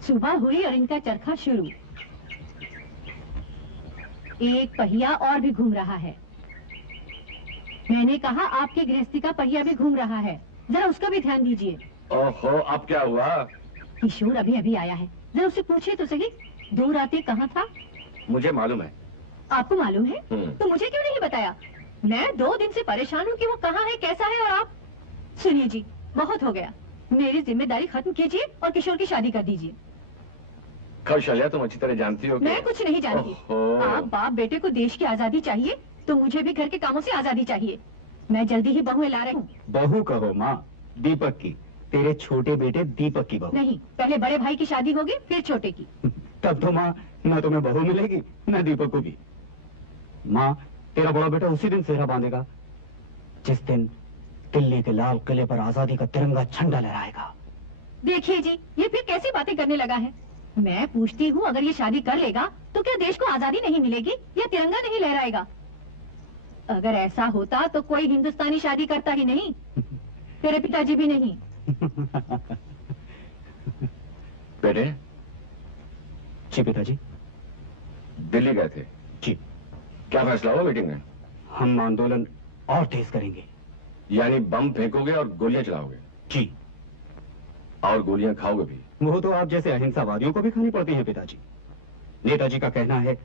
सुबह हुई और इनका चरखा शुरू। एक पहिया और भी घूम रहा है। मैंने कहा आपके गृहस्थी का पहिया भी घूम रहा है, जरा उसका भी ध्यान दीजिए। ओहो, अब क्या हुआ? किशोर अभी अभी आया है, जरा उससे पूछिए तो सही, दूर आते कहाँ था? मुझे मालूम है। आपको मालूम है? तो मुझे क्यों नहीं बताया? मैं 2 दिन से परेशान हूँ कि वो कहाँ है, कैसा है, और आप? सुनिए जी, बहुत हो गया, मेरी जिम्मेदारी खत्म कीजिए और किशोर की शादी कर दीजिए। कौशल्या, तुम अच्छी तरह जानती हो कि... मैं कुछ नहीं जानती। आप बाप बेटे को देश की आजादी चाहिए तो मुझे भी घर के कामों से आजादी चाहिए। मैं जल्दी ही बहुएं ला रही हूँ। बहू कहो माँ, दीपक की, तेरे छोटे बेटे दीपक की बहू। नहीं, पहले बड़े भाई की शादी होगी फिर छोटे की। तब तो माँ न तुम्हें बहू मिलेगी न दीपक को भी। माँ, तेरा बड़ा बेटा उसी दिन सेहरा बांधेगा जिस दिन दिल्ली के लाल किले पर आजादी का तिरंगा झंडा लहराएगा। देखिए जी, ये फिर कैसी बातें करने लगा है? मैं पूछती हूँ, अगर ये शादी कर लेगा तो क्या देश को आजादी नहीं मिलेगी या तिरंगा नहीं लहराएगा? अगर ऐसा होता तो कोई हिंदुस्तानी शादी करता ही नहीं, तेरे पिताजी भी नहीं। बेटे। जी पिताजी। दिल्ली गए थे? जी। क्या फैसला हुआ मीटिंग में? हम आंदोलन और तेज करेंगे। यानी बम फेंकोगे और गोलियां चलाओगे? जी। और गोलियां खाओगे भी? वो तो आप जैसे अहिंसावादियों को भी खानी पड़ती है पिताजी। नेताजी का कहना है,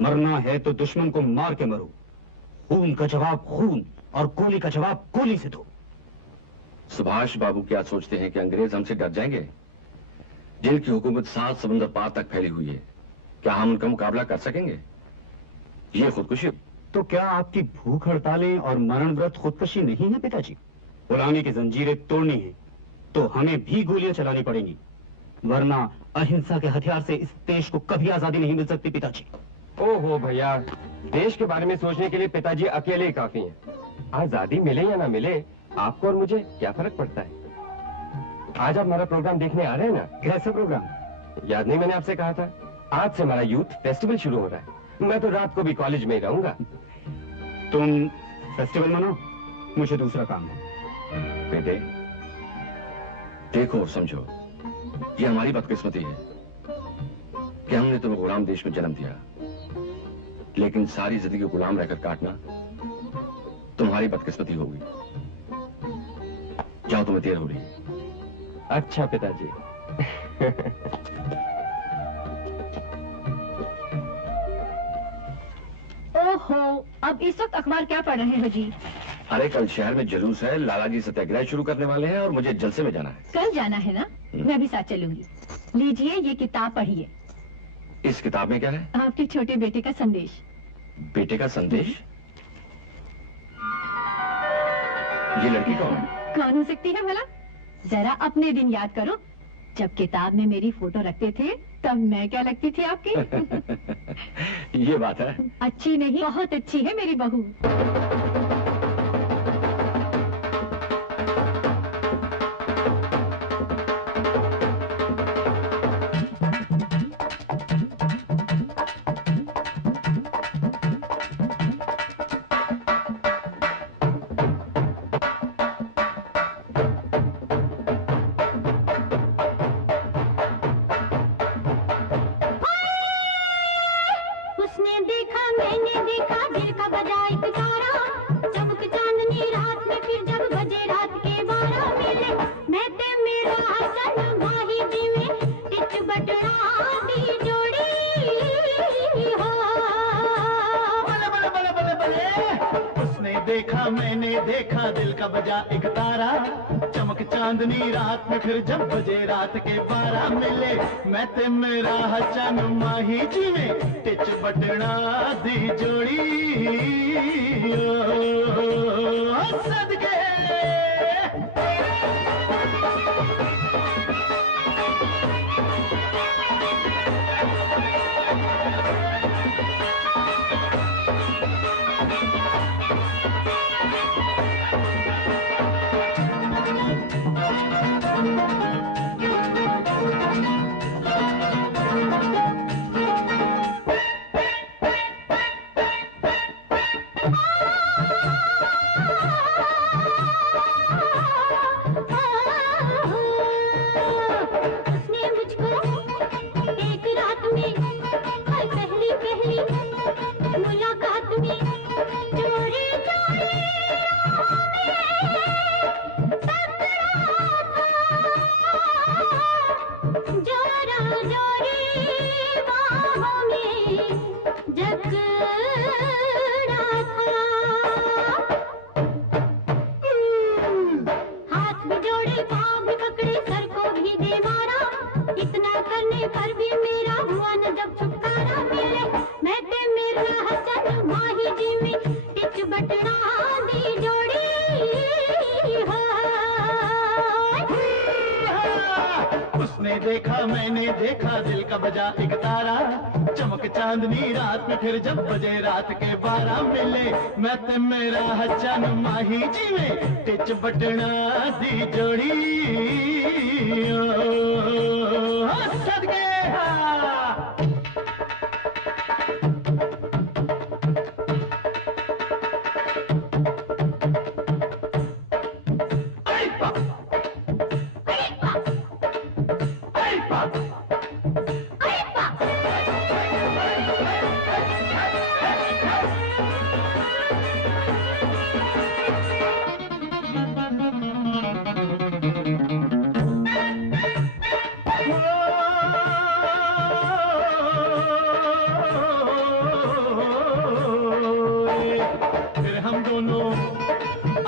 मरना है तो दुश्मन को मार के मरो, खून का जवाब खून और गोली का जवाब गोली से दो। सुभाष बाबू क्या सोचते हैं कि अंग्रेज हमसे डर जाएंगे? जिनकी हुकूमत 7 समुद्र पार तक फैली हुई है, क्या हम उनका मुकाबला कर सकेंगे? ये खुदकुशी। तो क्या आपकी भूख हड़तालें और मरण व्रत खुदकुशी नहीं है पिताजी? गुलामी की जंजीरें तोड़नी है तो हमें भी गोलियां चलानी पड़ेंगी, वरना अहिंसा के हथियार से इस देश को कभी आजादी नहीं मिल सकती पिताजी। ओहो भैया, देश के बारे में सोचने के लिए पिताजी अकेले ही काफी हैं। आजादी मिले या ना मिले, आपको और मुझे क्या फर्क पड़ता है? आज आप हमारा प्रोग्राम देखने आ रहे हैं ना? कैसा प्रोग्राम? याद नहीं मैंने आपसे कहा था, आज से हमारा यूथ फेस्टिवल शुरू हो रहा है। मैं तो रात को भी कॉलेज में ही रहूंगा। तुम फेस्टिवल मनाओ, मुझे दूसरा काम है। बेटे, देखो और समझो, ये हमारी बदकिस्मती है कि हमने तुम्हें गुलाम देश में जन्म दिया, लेकिन सारी जिंदगी गुलाम रहकर काटना तुम्हारी बदकिस्मती होगी। जाओ, तुम्हें देर हो रही है। अच्छा पिताजी। ओहो, अब इस वक्त अखबार क्या पढ़ रहे हो जी? अरे कल शहर में जुलूस है, लालाजी सत्याग्रह शुरू करने वाले हैं और मुझे जलसे में जाना है। कल जाना है ना? मैं भी साथ चलूंगी। लीजिए ये किताब पढ़िए। इस किताब में क्या है? आपके छोटे बेटे का संदेश। बेटे का संदेश? ये लड़की कौन है? कौन हो सकती है भला? जरा अपने दिन याद करो, जब किताब में मेरी फोटो रखते थे तब मैं क्या लगती थी आपकी? ये बात है। अच्छी नहीं, बहुत अच्छी है मेरी बहू। चांदनी रात में फिर जब बजे रात के 12 मिले, मैं ते मेरा हसन माही जी में टिच बटना दी जोड़ी सदके। बटना दी जोड़ी है। उसने देखा मैंने देखा, दिल का बजा एक तारा, चमक चांदनी रात में फिर जब बजे रात के 12 मिले, मैं ते मेरा हचन माही जी में टिच बटना दी जोड़ी। सदके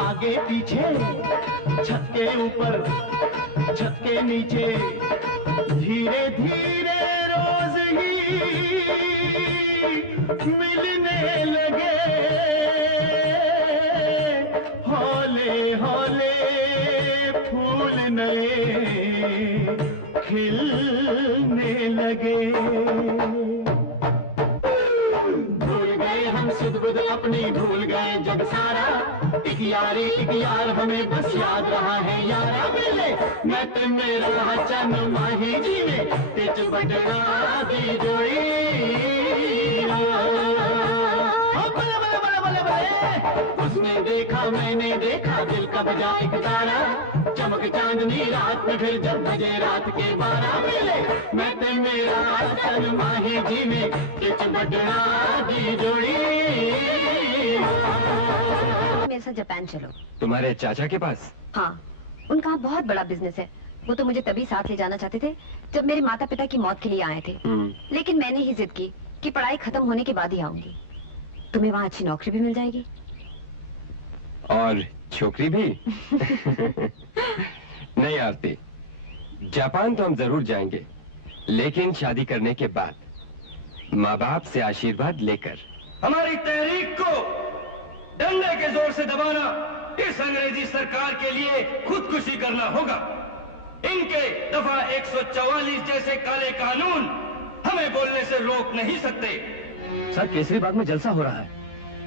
आगे पीछे, छत के ऊपर छत के नीचे, धीरे धीरे रोज ही मिलने लगे, हौले हौले फूल नए खिलने लगे। भूल गए हम सुध बुध अपनी, भूल गए जग सारा, एक यारी एक यार हमें बस याद रहा है यारा मिले, मैं ते मेरा हचन माही जी में टिच बटना दी जोड़ी। बले बले बले बले बले, उसने देखा मैंने देखा, दिल का बजा एक तारा, चमक चांदनी रात में फिर जब बजे रात के 12 मिले, मैं ते मेरा हचन माही जी में टिच बटना दी जोड़ी। मेरे साथ जापान चलो। तुम्हारे चाचा के पास? हाँ, उनका बहुत बड़ा बिजनेस है। वो तो मुझे तभी साथ ले जाना चाहते थे जब मेरे माता पिता की मौत के लिए आए थे, लेकिन मैंने ही जिद की कि पढ़ाई खत्म होने के बाद ही आऊंगी। तुम्हें वहाँ अच्छी नौकरी भी मिल जाएगी और छोकरी भी। नहीं आरती, जापान तो हम जरूर जाएंगे, लेकिन शादी करने के बाद, माँ बाप से आशीर्वाद लेकर। हमारी तहरीक को डंडे के जोर से दबाना इस अंग्रेजी सरकार के लिए खुदकुशी करना होगा। इनके दफा 144 जैसे काले कानून हमें बोलने से रोक नहीं सकते। सर, केसरी बाग में जलसा हो रहा है।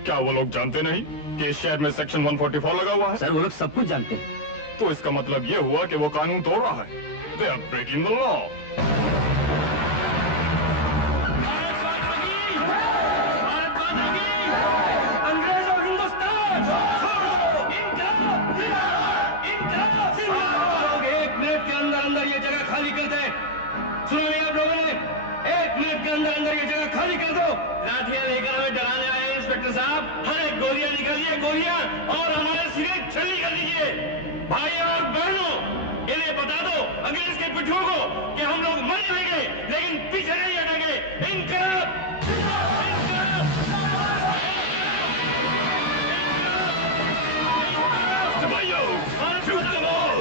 क्या वो लोग जानते नहीं कि इस शहर में सेक्शन 144 लगा हुआ है? सर, वो लोग सब कुछ जानते हैं। तो इसका मतलब ये हुआ कि वो कानून तोड़ रहा है। They are breaking the law. सुनो नहीं आप लोगों ने, 1 मिनट के अंदर अंदर ये जगह खाली कर दो। लाठियां लेकर हमें डराने आए हैं इंस्पेक्टर साहब। हमें गोलियां निकालिए, गोलियां, और हमारे सिरे छली कर दीजिए। भाइयों और बहनों, इन्हें बता दो अंग्रेज के पिट्ठू को कि हम लोग मर जाएंगे लेकिन पीछे नहीं हटेंगे। इनकलाब, इनकलाब, भाइयों, shoot them all.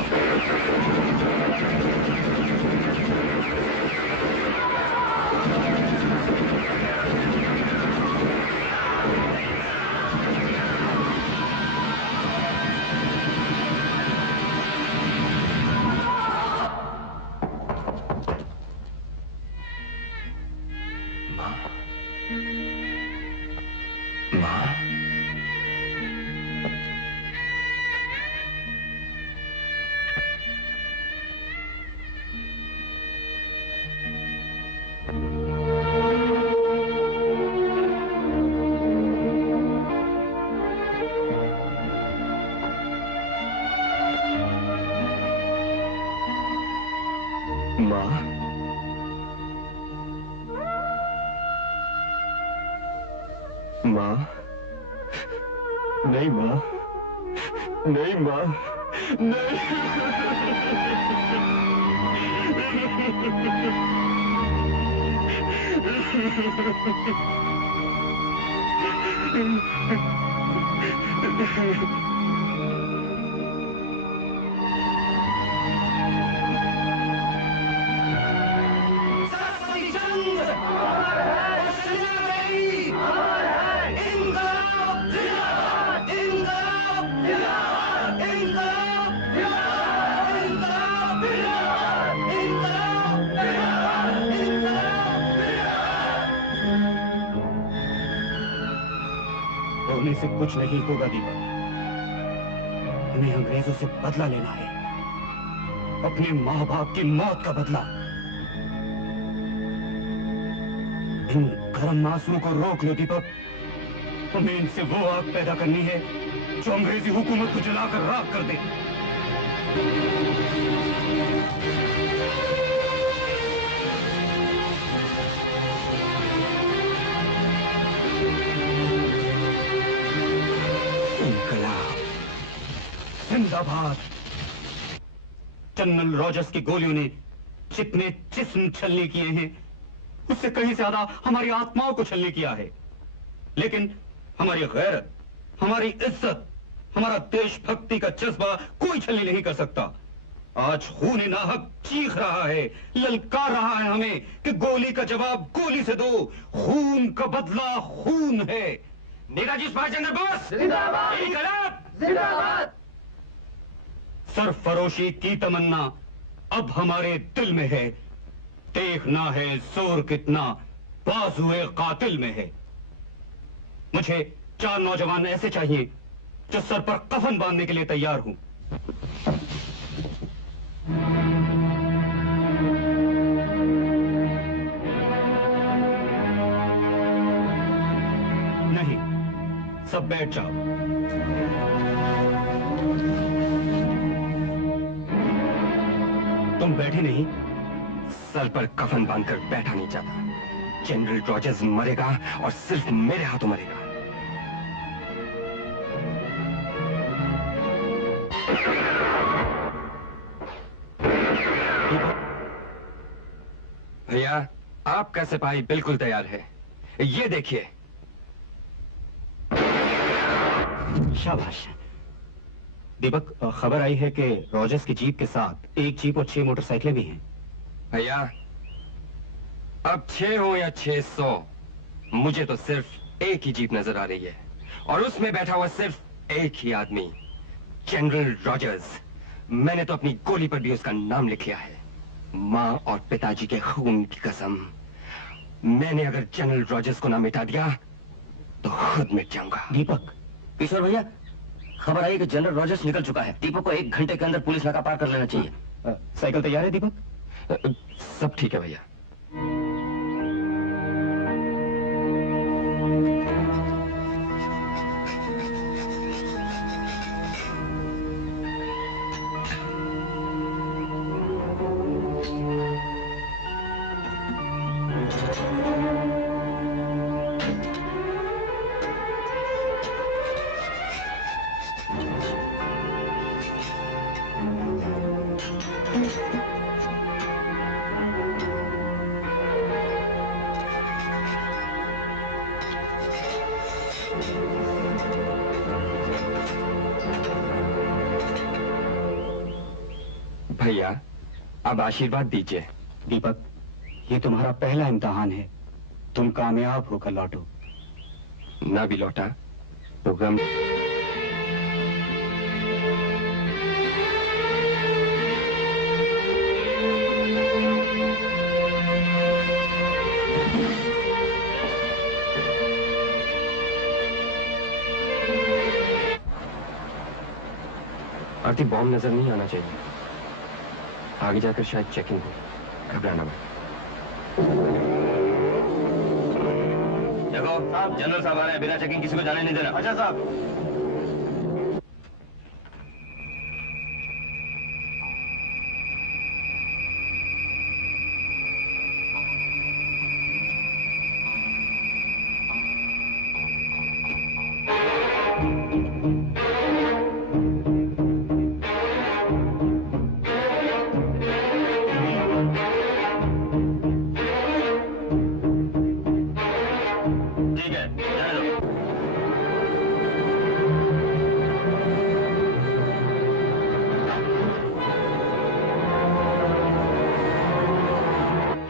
माँ, नहीं माँ, नहीं माँ, नहीं। कुछ नहीं होगा दीपक। हमें अंग्रेजों से बदला लेना है, अपने माँ बाप की मौत का बदला। इन गर्म आंसुओं को रोक लो दीपक। हमें इनसे वो आग पैदा करनी है जो अंग्रेजी हुकूमत को जलाकर राख कर दे। इनकलाब जिंदाबाद। जनरल रॉजर्स की गोलियों ने जितने जिस्म छलनी किए हैं, उससे कहीं ज्यादा हमारी आत्माओं को छलनी किया है। लेकिन हमारी गैरत, हमारी इज्जत, हमारा देशभक्ति का जज्बा कोई छलनी नहीं कर सकता। आज खून नाहक चीख रहा है, ललकार रहा है हमें कि गोली का जवाब गोली से दो। खून का बदला खून है। नेताजी सुभाष चंद्र बोस जिंदाबाद। इनकलाब जिंदाबाद। सरफरोशी की तमन्ना अब हमारे दिल में है। देखना है जोर कितना बाजुए कातिल में है। मुझे 4 नौजवान ऐसे चाहिए जो सर पर कफन बांधने के लिए तैयार हूं। नहीं, सब बैठ जाओ। तुम बैठे नहीं? सर पर कफन बांधकर बैठा नहीं चाहता। जनरल रॉजर्स मरेगा और सिर्फ मेरे हाथों मरेगा। भैया, आपका सिपाही बिल्कुल तैयार है। ये देखिए। शाबाश। दीपक, खबर आई है कि रॉजर्स की जीप के साथ एक जीप और 6 मोटरसाइकिलें भी हैं। भैया, अब 6 हो या 600, मुझे तो सिर्फ एक ही जीप नजर आ रही है और उसमें बैठा हुआ सिर्फ एक ही आदमी, जनरल रॉजर्स। मैंने तो अपनी गोली पर भी उसका नाम लिख लिया है। माँ और पिताजी के खून की कसम, मैंने अगर जनरल रॉजर्स को ना मिटा दिया तो खुद मिट जाऊंगा। दीपक, किशोर भैया, खबर आई कि जनरल रॉजर्स निकल चुका है। दीपक को 1 घंटे के अंदर पुलिस नाका पार कर लेना चाहिए। साइकिल तैयार है दीपक? सब ठीक है भैया। भैया, अब आशीर्वाद दीजिए। दीपक, ये तुम्हारा पहला इम्तिहान है। तुम कामयाब होकर लौटो। ना भी लौटा तो गम। आरती, बॉम्ब नजर नहीं आना चाहिए। आगे जाकर शायद चेकिंग हो। घबराना मत। देखो साहब, जनरल साहब आ रहे हैं। बिना चेकिंग किसी को जाने नहीं देना। अच्छा साहब।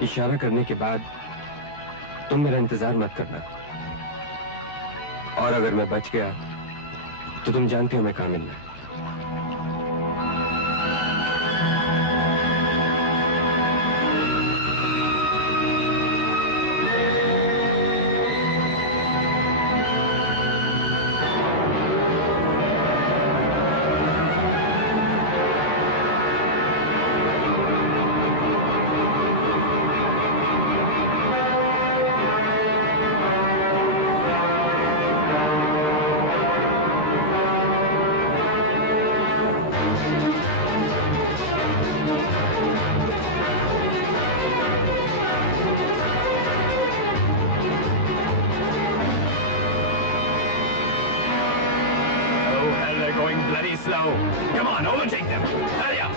इशारा करने के बाद तुम मेरा इंतजार मत करना, और अगर मैं बच गया तो तुम जानते हो मैं कहां मिलना है। bloody slow. Come on, overtake them. Hurry up.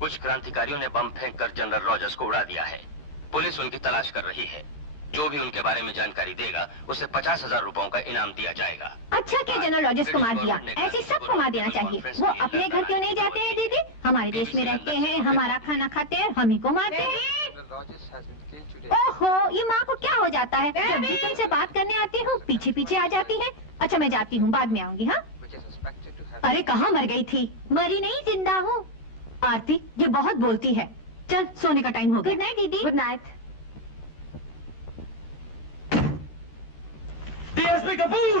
कुछ क्रांतिकारियों ने बम फेंककर जनरल रॉजर्स को उड़ा दिया है। पुलिस उनकी तलाश कर रही है। जो भी उनके बारे में जानकारी देगा उसे 50,000 रुपयों का इनाम दिया जाएगा। अच्छा क्या जनरल रॉजर्स को मार दिया? ऐसे सबको मार देना चाहिए। वो अपने घर क्यों नहीं जाते हैं दीदी? हमारे देश में रहते हैं, हमारा खाना खाते हैं, हम ही को मारते हैं। ओहो, ये माँ को क्या हो जाता है? जब भी तुमसे बात करने आती हूँ पीछे पीछे आ जाती है। अच्छा मैं जाती हूँ, बाद में आऊंगी। हाँ अरे कहाँ मर गई थी? मरी नहीं, जिंदा हूँ। आरती ये बहुत बोलती है। चल सोने का टाइम हो गया। गुड नाइट दीदी। Good night. DSP Kapoor!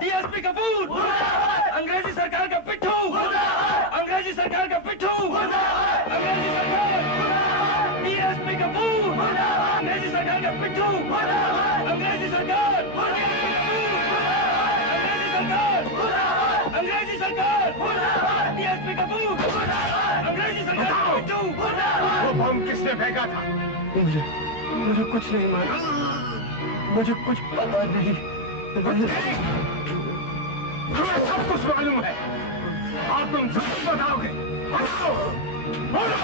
DSP Kapoor! अंग्रेजी सरकार का पिट्ठू! अंग्रेजी सरकार का पिट्ठू! अंग्रेजी सरकार! डीएसपी कपूर! अंग्रेजी सरकार का पिट्ठू! अंग्रेजी सरकार! अंग्रेजी सरकार! अंग्रेजी सरकार! डीएसपी कपूर! अंग्रेजी सरकार का पिट्ठू! वो बम किसने फेंका था? मुझे कुछ नहीं मालूम। मुझे कुछ पता नहीं। तुम्हें सब कुछ मालूम है और तुम सब कुछ बताओगे। बोलो,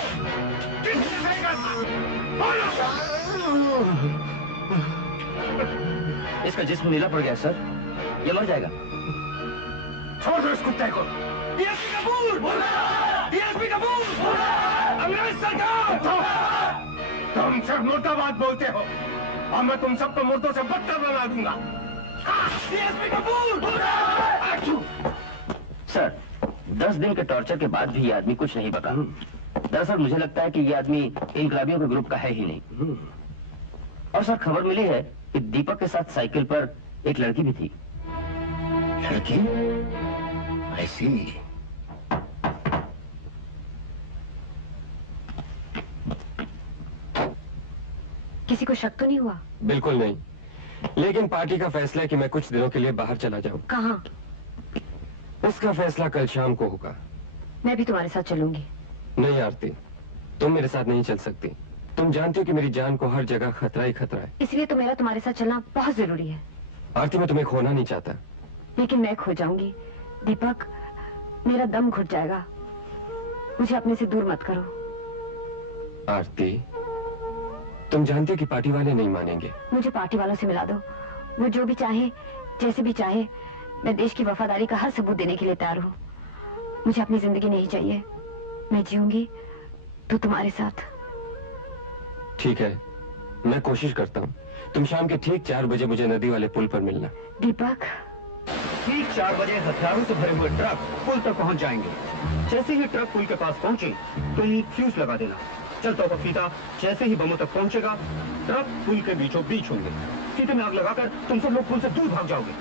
किसने फेंका था? बोलो। इसका जिस्म नीला पड़ गया सर, ये मर जाएगा। छोड़ दो इस कुत्ते को। डीएसपी कपूर! डीएसपी कपूर! अंग्रेज सरकार! तुम सिर्फ मुर्दाबाद बोलते हो और मैं तुम सबको मुर्दों से बदतर बना दूंगा। डीएसपी कपूर! सर 10 दिन के टॉर्चर के बाद भी ये आदमी कुछ नहीं बता। दरअसल मुझे लगता है कि ये आदमी इनकलाबियों के ग्रुप का है ही नहीं। और सर खबर मिली है कि दीपक के साथ साइकिल पर एक लड़की भी थी। लड़की? ऐसी? किसी को शक तो नहीं हुआ? बिल्कुल नहीं, लेकिन पार्टी का फैसला है कि मैं कुछ दिनों के लिए बाहर चला जाऊं। कहाँ? उसका फैसला कल शाम को होगा। मैं भी तुम्हारे साथ चलूंगी। नहीं आरती, तुम मेरे साथ नहीं चल सकती। तुम जानती हो कि मेरी जान को हर जगह खतरा ही खतरा है। इसलिए तो मेरा तुम्हारे साथ चलना बहुत जरूरी है। आरती मैं तुम्हें खोना नहीं चाहता। लेकिन मैं खो जाऊंगी दीपक, मेरा दम घुट जाएगा। मुझे अपने से दूर मत करो। आरती तुम जानती हो कि पार्टी वाले नहीं मानेंगे। मुझे पार्टी वालों से मिला दो। वो जो भी चाहे, जैसे भी चाहे, मैं देश की वफादारी का हर सबूत देने के लिए तैयार हूँ। मुझे अपनी जिंदगी नहीं चाहिए। मैं जीऊंगी तो तुम्हारे साथ। ठीक है, मैं कोशिश करता हूँ। तुम शाम के ठीक 4 बजे मुझे नदी वाले पुल पर मिलना। दीपक ठीक 4 बजे हथियारों से भरे हुए ट्रक पुल तक पहुंच जाएंगे। जैसे ही ट्रक पुल के पास पहुंचे तुम फ्यूज लगा देना। चलता हुआ फीता जैसे ही बमों तक पहुंचेगा ट्रक पुल के बीचों बीच होंगे। फीते में आग लगाकर तुम सब लोग पुल से दूर भाग जाओगे।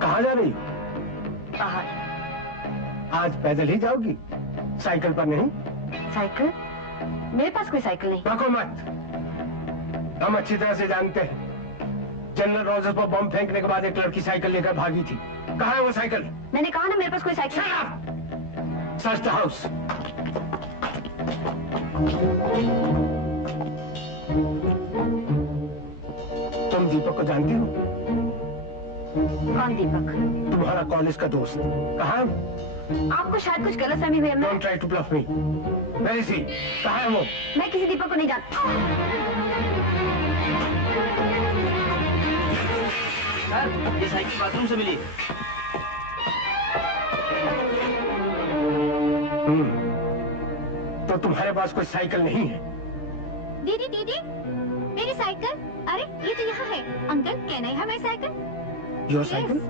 कहाँ जा रही हो? बाहर। आज पैदल ही जाओगी, साइकिल पर नहीं? साइकिल? मेरे पास कोई साइकिल नहीं। रखो मत। हम अच्छी तरह से जानते हैं जनरल रोजर्स पर बम फेंकने के बाद एक लड़की साइकिल लेकर भागी थी। कहाँ है वो साइकिल? मैंने कहा ना मेरे पास कोई साइकिल। Search the house. तुम दीपक को जानती हो? कौन दीपक? तुम्हारा कॉलेज का दोस्त। कहाँ? आपको शायद कुछ गलतफहमी हुई है। Don't try to bluff me. Where is he? कहाँ है वो? मैं किसी दीपक को नहीं जानती। सर, ये साइकिल बाथरूम से मिली है। तो तुम्हारे पास कोई साइकिल नहीं है? दीदी दीदी मेरी साइकिल। अरे ये तो यहाँ है। Uncle can I have my cycle? Your cycle?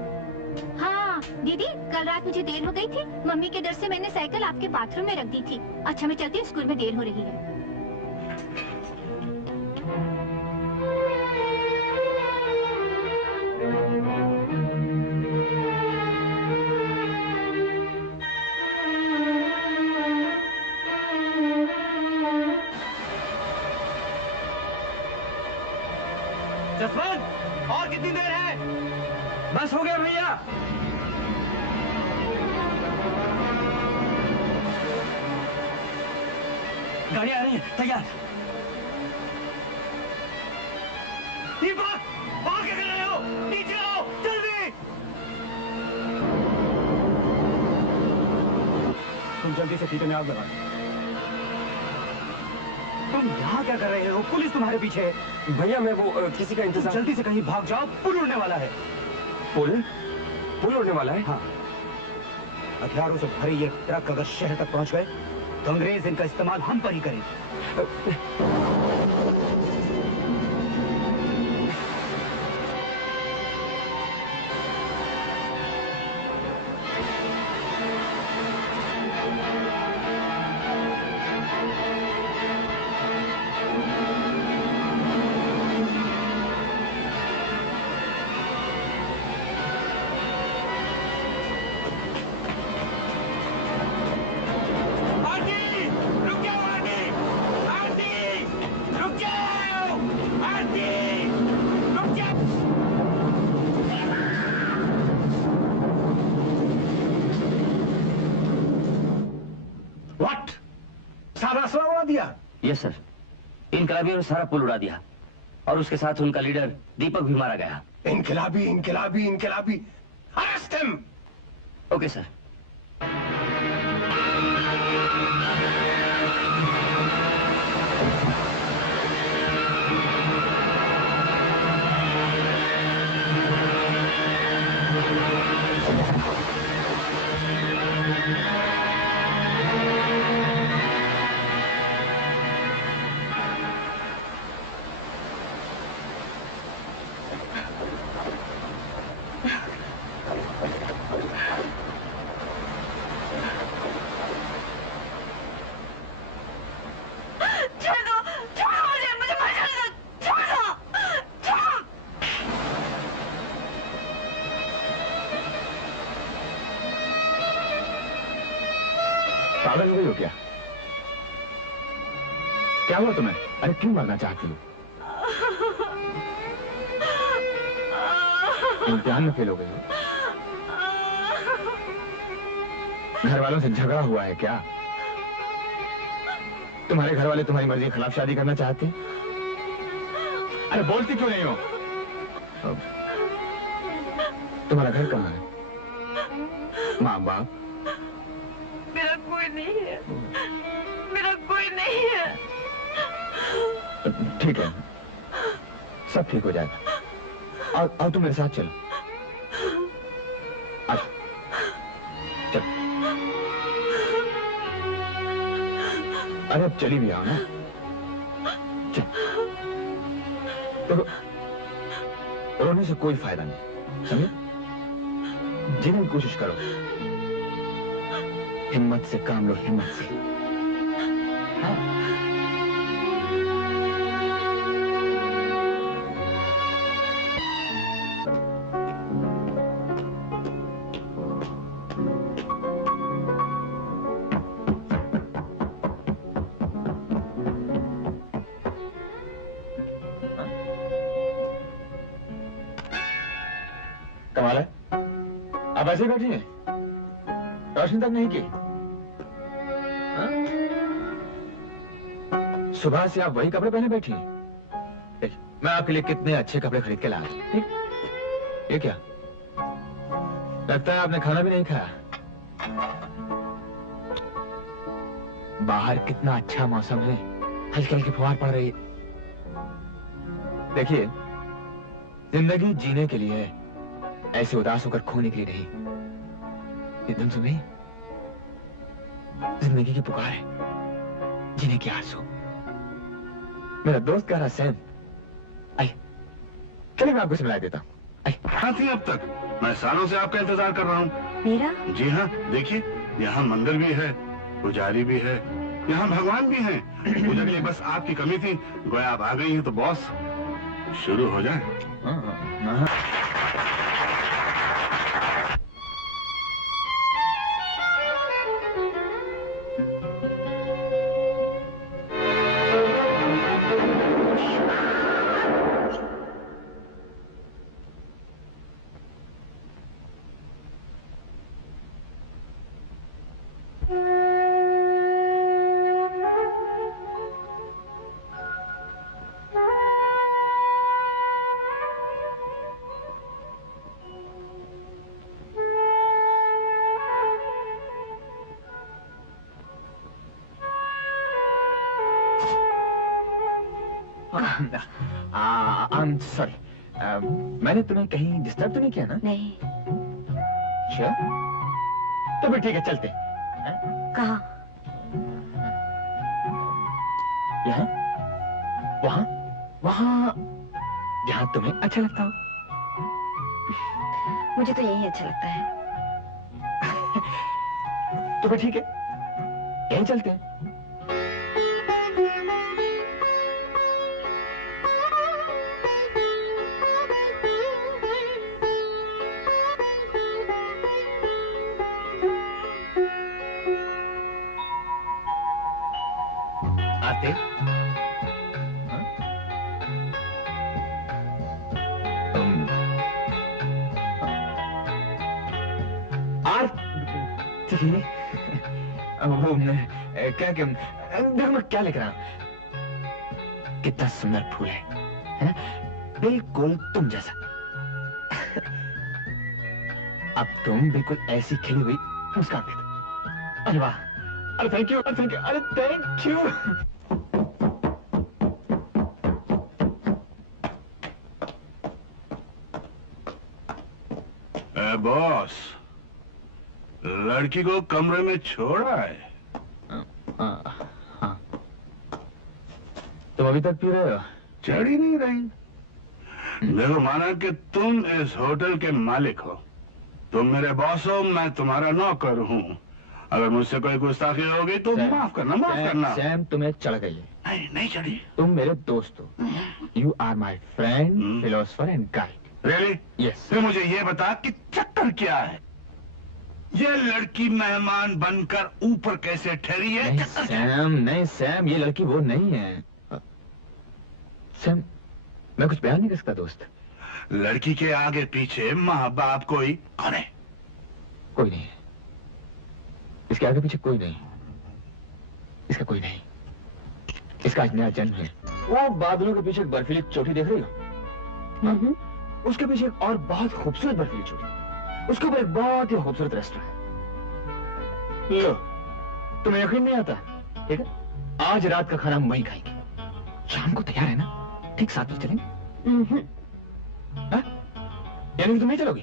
हाँ दीदी, कल रात मुझे देर हो गई थी। मम्मी के डर से मैंने साइकिल आपके बाथरूम में रख दी थी। अच्छा मैं चलती हूँ, स्कूल में देर हो रही है। जसवंत, और कितनी देर है? बस हो गया भैया। गाड़ी आ रही है, तैयार। दीपक, और क्या कर रहे हो? नीचे आओ, जल्दी। तुम जल्दी से फीते में आग लगा। तुम यहाँ क्या कर रहे हो? पुलिस तुम्हारे पीछे है। भैया मैं वो किसी का इंतजार। जल्दी से कहीं भाग जाओ, पुल उड़ने वाला है। पुल उड़ने वाला है? हाँ। हथियारों से भरे ये ट्रक अगर शहर तक पहुंच गए तो अंग्रेज इनका इस्तेमाल हम पर ही करेंगे। यस सर, इनकलाबियों ने सारा पुल उड़ा दिया और उसके साथ उनका लीडर दीपक भी मारा गया। इनकलाबी इनकलाबी इनकलाबी, अरेस्ट हिम। Okay sir. पागल हो गई हो क्या? क्या हुआ तुम्हें? अरे क्यों मरना चाहती हो? इम्तिहान में फेल हो गई हो? घर वालों से झगड़ा हुआ है क्या? तुम्हारे घर वाले तुम्हारी मर्जी के खिलाफ शादी करना चाहते हैं? अरे बोलती क्यों नहीं हो? तुम्हारा घर कहाँ है? माँ बाप? मेरा कोई नहीं है, मेरा कोई नहीं है। ठीक है, सब ठीक हो जाएगा। और तुम मेरे साथ चलो। चल। अरे अब चली भी आओ ना। चल। रोने से कोई फायदा नहीं, समझे? जीने की कोशिश करो, हिम्मत से काम लो, हिम्मत से। हाँ। आप ऐसे बैठी हैं, रोशनी तक नहीं की? सुबह से आप वही कपड़े पहने बैठी हैं। देखिए, मैं आपके लिए कितने अच्छे कपड़े खरीद के लाया। ठीक, ये क्या लगता है आपने खाना भी नहीं खाया? बाहर कितना अच्छा मौसम है, हल्की हल्की फुहार पड़ रही है। देखिए, जिंदगी जीने के लिए है, ऐसे उदास होकर खोने के लिए नहीं। ये तुम सुन रही? जिंदगी की पुकार है, जीने की आरज़ू। मेरा दोस्त कह रहा सैम, आइए चलिए मैं आपको सुनाई देता हूँ। कहाँ थी अब तक? मैं सालों से आपका इंतजार कर रहा हूँ। मेरा? जी हाँ, देखिए यहाँ मंदिर भी है, पुजारी भी है, यहाँ भगवान भी हैं। पूजा के लिए बस आपकी कमी थी, गोया आप आ गई हैं तो बॉस शुरू हो जाए। सॉरी, मैंने तुम्हें कहीं डिस्टर्ब तो नहीं किया ना? नहीं। अच्छा, तो फिर ठीक है, चलते। कहाँ? यहाँ, वहाँ, वहाँ जहाँ तुम्हें अच्छा लगता हो। मुझे तो यही अच्छा लगता है। तो फिर ठीक है, यहीं चलते हैं। आते? वो क्या देखो मैं क्या लिख रहा हूँ। कितना सुंदर फूल है? बिल्कुल तुम जैसा। अब तुम बिल्कुल ऐसी खिली हुई मुस्कान दे दो। अरे वाह, अरे थैंक यू, अरे थैंक यू, अरे थैंक यू। बॉस, लड़की को कमरे में छोड़ा है? हाँ। तुम अभी तक पी रहे हो? चढ़ ही नहीं रही। देखो, माना कि तुम इस होटल के मालिक हो, तुम मेरे बॉस हो, मैं तुम्हारा नौकर हूँ। अगर मुझसे कोई गुस्ताखी होगी तो माफ करना, माफ करना। सैम, तुम्हें चढ़ गई है। नहीं चढ़ी। तुम मेरे दोस्त हो। You are my friend, philosopher and guide. Really? Yes. फिर मुझे ये बता कि चक्कर क्या है? ये लड़की मेहमान बनकर ऊपर कैसे ठहरी है? नहीं सैम, नहीं सैम, ये लड़की वो नहीं है। सैम, मैं कुछ बयान नहीं कर सकता दोस्त। लड़की के आगे पीछे माँ बाप कोई कौन है? कोई नहीं है। इसके आगे पीछे कोई नहीं। इसका कोई नहीं। इसका आज नया जन्म है। वो बादलों के पीछे एक बर्फीली चोटी देख रही हो? उसके पीछे एक और बहुत खूबसूरत बर्फीली चोटी, उसके ऊपर एक बहुत ही खूबसूरत रेस्टोरेंट। लो, तुम्हें यकीन नहीं आता? ठीक है, आज रात का खाना हम वहीं खाएंगे। शाम को तैयार है ना? ठीक 7 बजे चलेंगे। यानी कि तुम नहीं चलोगी?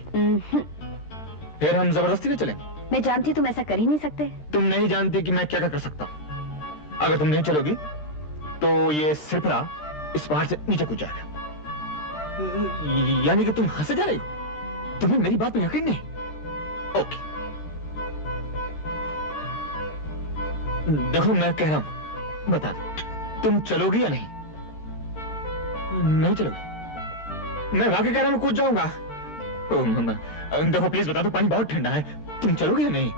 फिर हम जबरदस्ती से चलेंगे। मैं जानती तुम ऐसा कर ही नहीं सकते। तुम नहीं जानती कि मैं क्या क्या कर सकता हूँ। अगर तुम नहीं चलोगी तो ये सिपरा इस पहाड़ से नीचे कूद जाएगा। यानी कि तुम हंसे जा रही हो? तुम्हें मेरी बात में यकीन नहीं? ओके, देखो मैं कह रहा हूं, बता दो, तुम चलोगी या नहीं? नहीं चलोगी? मैं वाकई कह रहा हूं, कूद जाऊंगा। देखो प्लीज बता दो, पानी बहुत ठंडा है, तुम चलोगी या नहीं?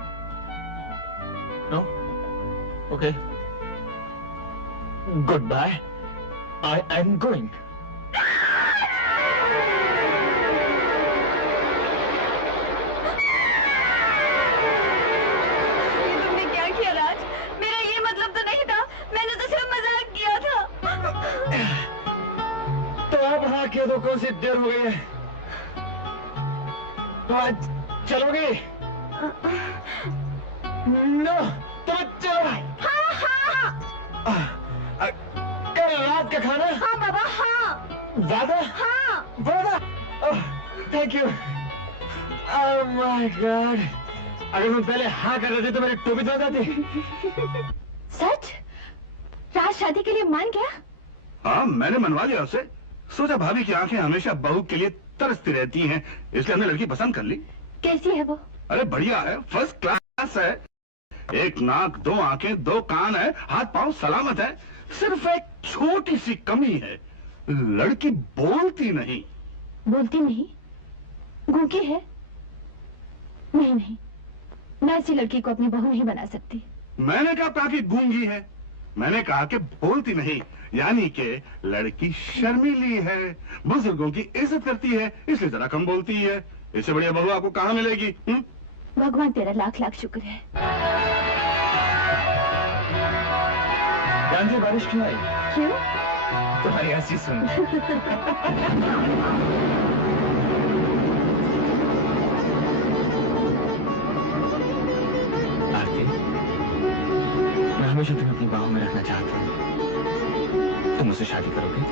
No? Okay, good bye, I am going. तो आप हाँ कह दो, कौन सी देर हो गई है? तो आज चलोगे? नो, तो चलो। हाँ हाँ कल रात का खाना? हाँ बाबा हाँ। ज्यादा? हाँ। ज्यादा? Thank you. Oh my God, अगर मैं पहले हाँ कर रही थी तो मेरी टोपी धो जाती। सच? राज शादी के लिए मान गया? हाँ, मैंने मनवा लिया उसे। सोचा भाभी की आंखें हमेशा बहू के लिए तरसती रहती हैं, इसलिए हमने लड़की पसंद कर ली। कैसी है वो? अरे बढ़िया है, फर्स्ट क्लास है। एक नाक, दो आंखें, दो कान है, हाथ पांव सलामत है। सिर्फ एक छोटी सी कमी है, लड़की बोलती नहीं। बोलती नहीं? गूंगी है? नहीं नहीं, मैं ऐसी लड़की को अपनी बहू नहीं बना सकती। मैंने कहा कि गूंगी है, मैंने कहा कि बोलती नहीं, यानी कि लड़की शर्मीली है, बुजुर्गों की इज्जत करती है, इसलिए जरा कम बोलती है। इससे बढ़िया बहू आपको कहाँ मिलेगी? भगवान तेरा लाख लाख शुक्र है। जानती हो बारिश क्यों आई? क्यों? तुम्हारी हंसी सुन। आरती, मैं हमेशा तुम्हें अपनी बाहों में रखना चाहता हूँ। तुम मुझसे शादी करोगे?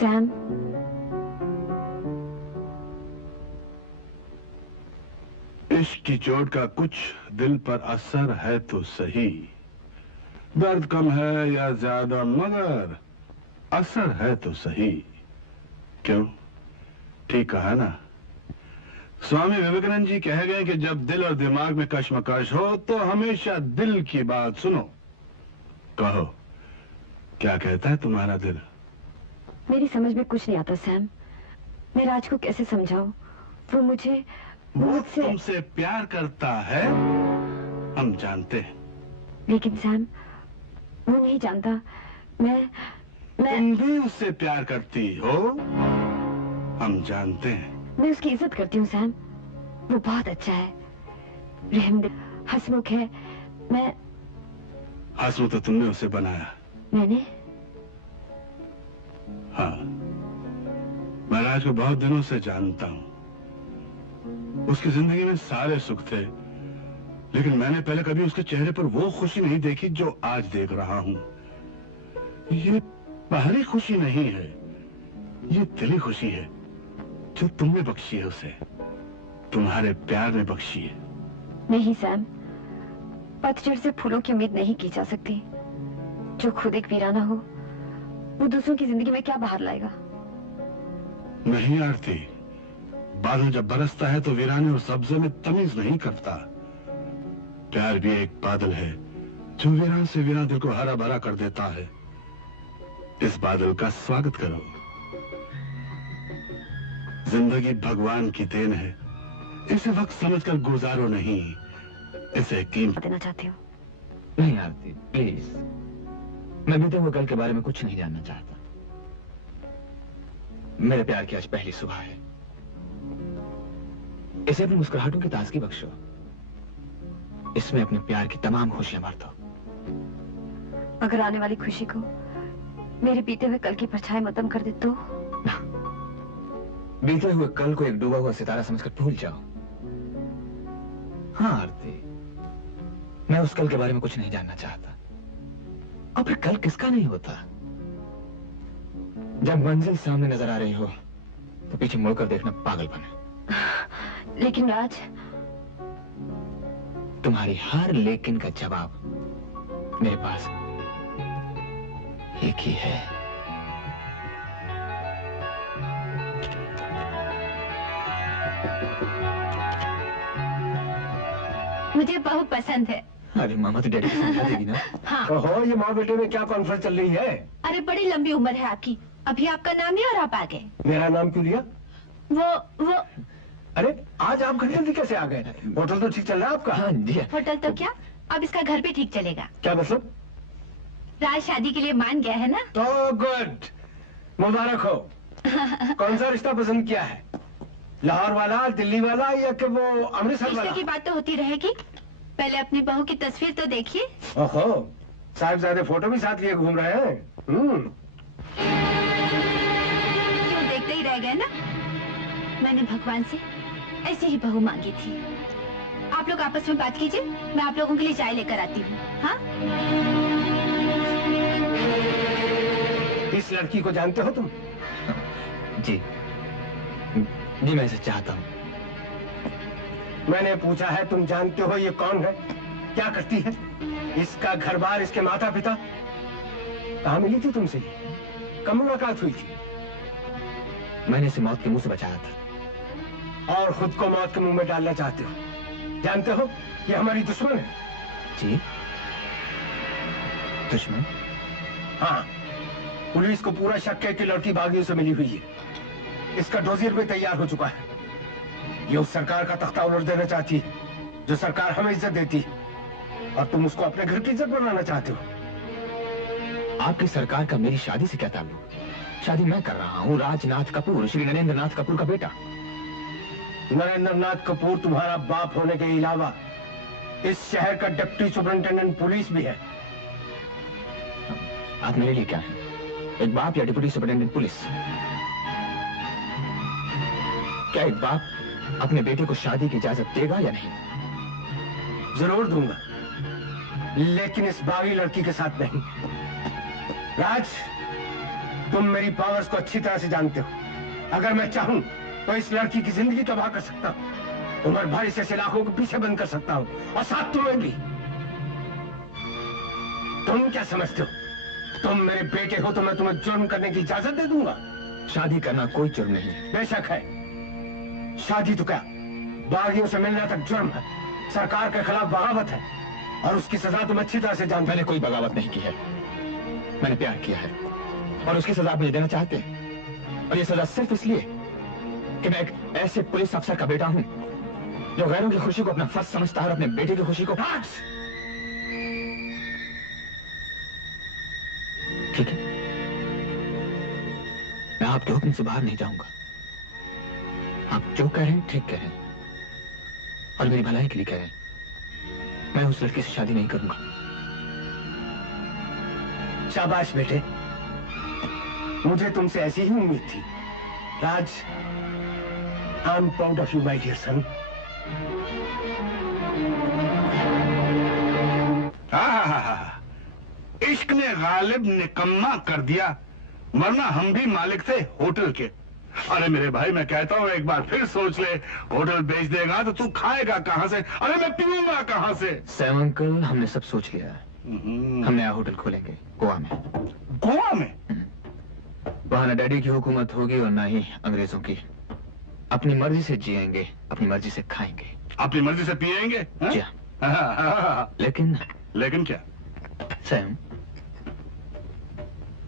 सैम, इश्क की चोट का कुछ दिल पर असर है तो सही, दर्द कम है या ज्यादा मगर असर है तो सही। क्यों? ठीक कहा ना? स्वामी विवेकानंद जी कह गए कि जब दिल और दिमाग में कश्मकश हो तो हमेशा दिल की बात सुनो। कहो, क्या कहता है तुम्हारा दिल? मेरी समझ में कुछ नहीं आता सैम। मैं राज को कैसे समझाऊं? वो मुझे मुझसे तुमसे प्यार करता है, हम जानते हैं। लेकिन सैम, वो नहीं जानता। मैं तुम भी उससे प्यार करती हो, हम जानते हैं। मैं उसकी इज्जत करती हूँ सैम। वो बहुत अच्छा है, रहमदिल, हंसमुख है। मैं हंसमुख तो तुमने उसे बनाया। मैंने? हाँ, मैं राज को बहुत दिनों से जानता हूं। उसकी जिंदगी में सारे सुख थे, लेकिन मैंने पहले कभी उसके चेहरे पर वो खुशी नहीं देखी जो आज देख रहा हूं। ये बाहरी खुशी नहीं है, ये दिली खुशी है जो तुमने बख्शी है उसे, तुम्हारे प्यार ने बख्शी है। नहीं सैम, पतझड़ से फूलों की उम्मीद नहीं की जा सकती। जो खुद एक वीराना हो, वो दूसरों की जिंदगी में क्या बहार लाएगा? नहीं आरती, बादल जब बरसता है तो वीराने और सब्जे में तमीज नहीं करता। प्यार भी एक बादल है जो वीरान से वीरान दिल को हरा भरा कर देता है। इस बादल का स्वागत करो। जिंदगी भगवान की देन है, इसे वक्त समझकर गुजारो नहीं, इसे कीमत देना चाहती हूँ। नहीं आरती, प्लीज, मैं बीते हुए कल के बारे में कुछ नहीं जानना चाहता। मेरे प्यार की आज पहली सुबह है, इसे अपनी मुस्कुराहटों की ताजगी बख्शो, इसमें अपने प्यार की तमाम खुशियां भर दो। अगर आने वाली खुशी को मेरे बीते हुए कल की परछाई मतम कर दे तो? बीते हुए कल को एक डूबा हुआ सितारा समझकर भूल जाओ। हाँ आरती, मैं उस कल के बारे में कुछ नहीं जानना चाहता। और फिर कल किसका नहीं होता? जब मंजिल सामने नजर आ रही हो तो पीछे मुड़कर देखना पागलपन है। लेकिन राज, तुम्हारी हर लेकिन का जवाब मेरे पास एक ही है। मुझे बहू पसंद है। अरे मामा तो डैडी को समझा देगी ना। हाँ। ओहो, ये माँ बेटे में क्या कॉन्फ्रेंस चल रही है? अरे बड़ी लंबी उम्र है आपकी, अभी आपका नाम लिया और आप आ गए। मेरा नाम क्यों लिया? वो अरे आज आप घर जल्दी कैसे आ गए? होटल तो ठीक चल रहा है आपका? हाँ जी। होटल तो क्या, अब इसका घर भी ठीक चलेगा। क्या मतलब? राज शादी के लिए मान गया है ना। तो गुड, मुबारक हो। कौन सा रिश्ता पसंद किया है? लाहौर वाला, दिल्ली वाला या कि वो अमृतसर रिश्ते वाला? की बात तो होती रहेगी, पहले अपनी बहू की तस्वीर तो देखिए। ओहो, साहिबजादे फोटो भी साथ लिए घूम रहे हैं। क्यों देखते ही रह गए ना? मैंने भगवान से ऐसे ही बहू मांगी थी। आप लोग आपस में बात कीजिए, मैं आप लोगों के लिए चाय लेकर आती हूँ। हाँ? इस लड़की को जानते हो तुम? जी जी, मैं इसे चाहता हूँ। मैंने पूछा है, तुम जानते हो ये कौन है, क्या करती है, इसका घर बार, इसके माता पिता? कहाँ मिली थी तुमसे, कब मुलाकात हुई थी? मैंने इसे मौत के मुंह से बचाया था। और खुद को मौत के मुंह में डालना चाहते हो? जानते हो ये हमारी दुश्मन है। जी, दुश्मन? हाँ, पुलिस को पूरा शक है कि लड़की बागियों से मिली हुई है। इसका डोजियर भी तैयार हो चुका है। ये उस सरकार का तख्ता उलट देना चाहती है जो सरकार हमें इज्जत देती है, और तुम उसको अपने घर की इज्जत बनाना चाहते हो। आपकी सरकार का मेरी शादी से क्या ताल्लुक? शादी मैं कर रहा हूँ राजनाथ कपूर, श्री नरेंद्र नाथ कपूर का बेटा। नरेंद्र नाथ कपूर तुम्हारा बाप होने के अलावा इस शहर का डिप्टी सुपरिंटेंडेंट पुलिस भी है। आप मेरे लिए क्या है, एक बाप या डिप्टी सुपरिंटेंडेंट पुलिस? क्या एक बाप अपने बेटे को शादी की इजाजत देगा या नहीं? जरूर दूंगा, लेकिन इस बागी लड़की के साथ नहीं। राज, तुम मेरी पावर्स को अच्छी तरह से जानते हो। अगर मैं चाहूं तो इस लड़की की जिंदगी तबाह कर सकता हूं, उम्र भर इसे लाखों के पीछे बंद कर सकता हूं, और साथ तुम्हें भी। तुम क्या समझते हो, तुम मेरे बेटे हो तो मैं तुम्हें जुर्म करने की इजाजत दे दूंगा? शादी करना कोई जुर्म नहीं। बेशक है, शादी तो क्या, बागियों से मिलना तक जुर्म है, सरकार के खिलाफ बगावत है, और उसकी सजा तुम अच्छी तरह से जानते हो। मैंने कोई बगावत नहीं की है, मैंने प्यार किया है, और उसकी सजा मुझे देना चाहते हैं। और ये सजा सिर्फ इसलिए कि मैं एक ऐसे पुलिस अफसर का बेटा हूं जो गैरों की खुशी को अपना फर्ज समझता है और अपने बेटे की खुशी को। ठीक है, मैं आपके हुक्म से बाहर नहीं जाऊंगा। आप जो कह रहे हैं ठीक कह रहे हैं, और मेरी भलाई के लिए कह रहे हैं। मैं उस लड़की से शादी नहीं करूंगा। शाबाश बेटे, मुझे तुमसे ऐसी ही उम्मीद थी। Raj, I am proud of you my dear son. इश्क ने गालिब निकम्मा कर दिया, वरना हम भी मालिक थे होटल के। अरे मेरे भाई, मैं कहता हूँ एक बार फिर सोच ले, होटल बेच देगा तो तू खाएगा कहाँ से? अरे मैं पीऊंगा कहाँ से? सैम अंकल, हमने सब सोच लिया है। हम नया होटल खोलेंगे गोवा में। गोवा में? वहाँ न डैडी की हुकूमत होगी और ना ही अंग्रेजों की। अपनी मर्जी से जिएंगे, अपनी मर्जी से खाएंगे, अपनी मर्जी से पिएंगे। जी हाँ। लेकिन क्या सैम,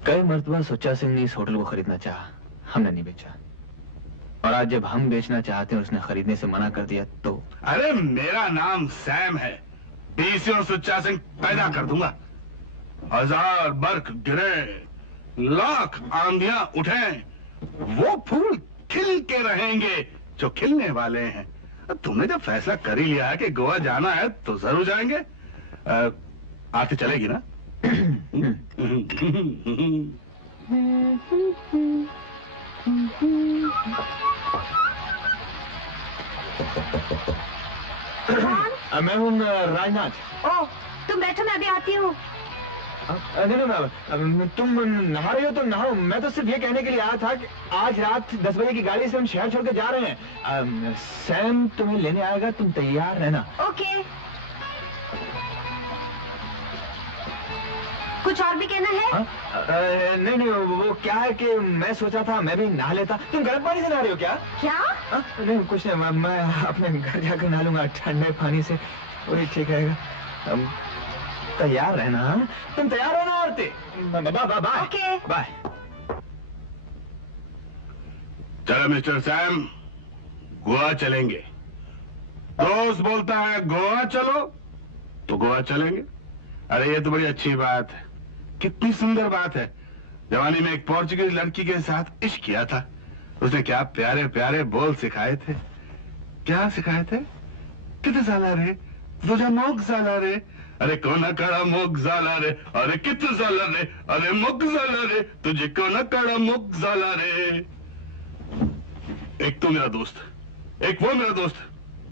कई मर्तबा सुच्चा सिंह ने इस होटल को खरीदना चाहा, हमने नहीं बेचा, और आज जब हम बेचना चाहते हैं उसने खरीदने से मना कर दिया तो। अरे मेरा नाम सैम है, बीसियों सुच्चा सिंह पैदा कर दूंगा। 1000 बर्फ गिरे, लाख आंधियां उठे, वो फूल खिल के रहेंगे जो खिलने वाले हैं। तुमने जब फैसला कर ही लिया है कि गोवा जाना है तो जरूर जाएंगे। आरती चलेगी ना? मैं हूँ राजनाथ। ओह, तुम बैठो, मैं अभी आती हूँ। नहीं, तुम नहा रही हो तो नहाओ। मैं तो सिर्फ ये कहने के लिए आया था कि आज रात 10 बजे की गाड़ी से हम शहर छोड़ के जा रहे हैं। सैम तुम्हें लेने आएगा, तुम तैयार रहना। ओके। कुछ और भी कहना है? नहीं, वो क्या है कि मैं सोचा था मैं भी नहा लेता। तुम गर्म पानी से नहा रही हो क्या? क्या? नहीं, कुछ नहीं, मैं अपने घर जाकर नहा लूंगा ठंडे पानी से। वही ठीक रहेगा। हम तैयार रहना। तुम तैयार हो ना आरती? Bye okay. बाय। चलो मिस्टर सैम, गोवा चलेंगे। दोस्त बोलता है गोवा चलो तो गोवा चलेंगे। अरे ये तो बड़ी अच्छी बात है, कितनी सुंदर बात है। जवानी में एक पोर्चुगीज लड़की के साथ इश्क किया था। उसने क्या प्यारे प्यारे बोल सिखाए थे। क्या सिखाए थे? कितने साला रे तुझा मोग साला रे, अरे कोना कड़ा मोग साला रे, अरे कितने साला रे, अरे मोग साला रे, तुझे कोना कड़ा मोग साला रे। एक तू मेरा दोस्त, एक वो मेरा दोस्त,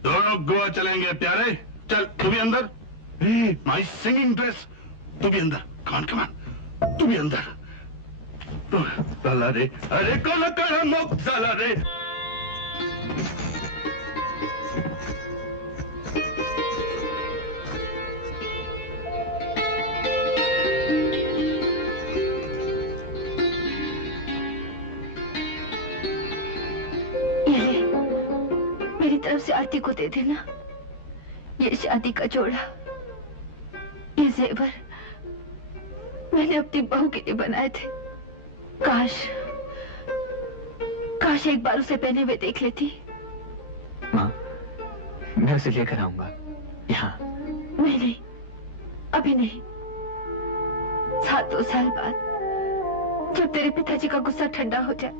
दोनों गोवा चलेंगे प्यारे। चल तू भी अंदर। माई सिंगिंग ड्रेस, तू भी अंदर। कमान कमान, तू भी अंदर। साला रे, अरे कोना कड़ा मोग साला रे। मेरी तरफ से आरती को दे देना। ये शादी का जोड़ा, ये जेवर मैंने अपनी बहू के लिए बनाए थे। काश एक बार उसे पहने हुए देख लेती। माँ, मैं उसे लेकर आऊंगा यहाँ। नहीं, अभी नहीं। 7-2 साल बाद जब तेरे पिताजी का गुस्सा ठंडा हो जाए।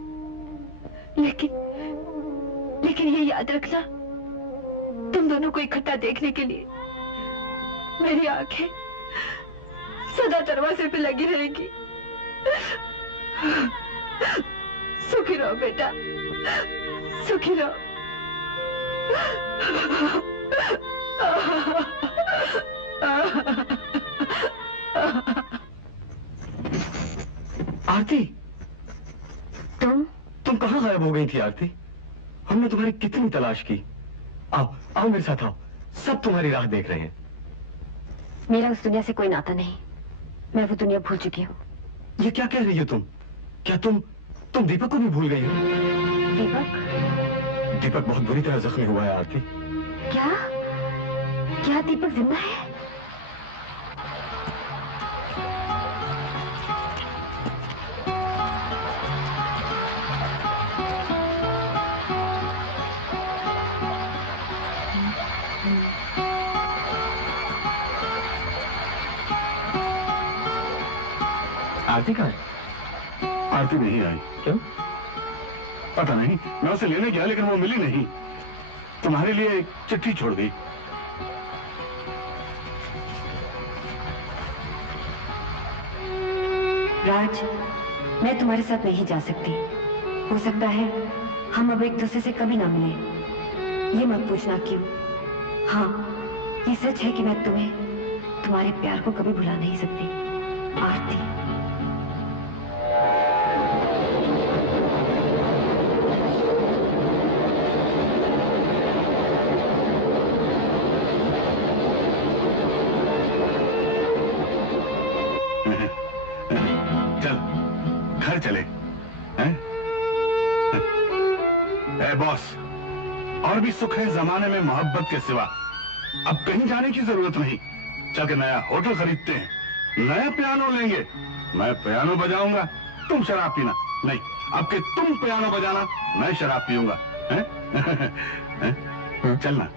लेकिन ये याद रखना, तुम दोनों को इकट्ठा देखने के लिए मेरी आंखें सदा दरवाजे पे लगी रहेगी। सुखी रहो बेटा, सुखी रहो। आरती, तुम कहाँ गायब हो गई थी आरती? हमने तुम्हारी कितनी तलाश की। आओ आओ मेरे साथ आओ, सब तुम्हारी राह देख रहे हैं। मेरा उस दुनिया से कोई नाता नहीं, मैं वो दुनिया भूल चुकी हूँ। ये क्या कह रही हो तुम? क्या तुम दीपक को भी भूल गई हो? दीपक बहुत बुरी तरह जख्मी हुआ है आरती। क्या दीपक जिंदा है? आरती कहाँ है? आरती नहीं आई। क्यों? पता नहीं, मैं उसे लेने गया लेकिन वो मिली नहीं। तुम्हारे लिए एक चिट्ठी छोड़ गई। राज, मैं तुम्हारे साथ नहीं जा सकती। हो सकता है हम अब एक दूसरे से कभी ना मिले। ये मत पूछना क्यों। हाँ, ये सच है कि मैं तुम्हें, तुम्हारे प्यार को कभी भुला नहीं सकती। आरती। घर चले हैं? ए बॉस, और भी सुख है जमाने में मोहब्बत के सिवा। अब कहीं जाने की जरूरत नहीं। चल के नया होटल खरीदते हैं, नया पियानो लेंगे। मैं पियानो बजाऊंगा, तुम शराब पीना। नहीं, अब के तुम पियानो बजाना, मैं शराब पीऊंगा। चलना।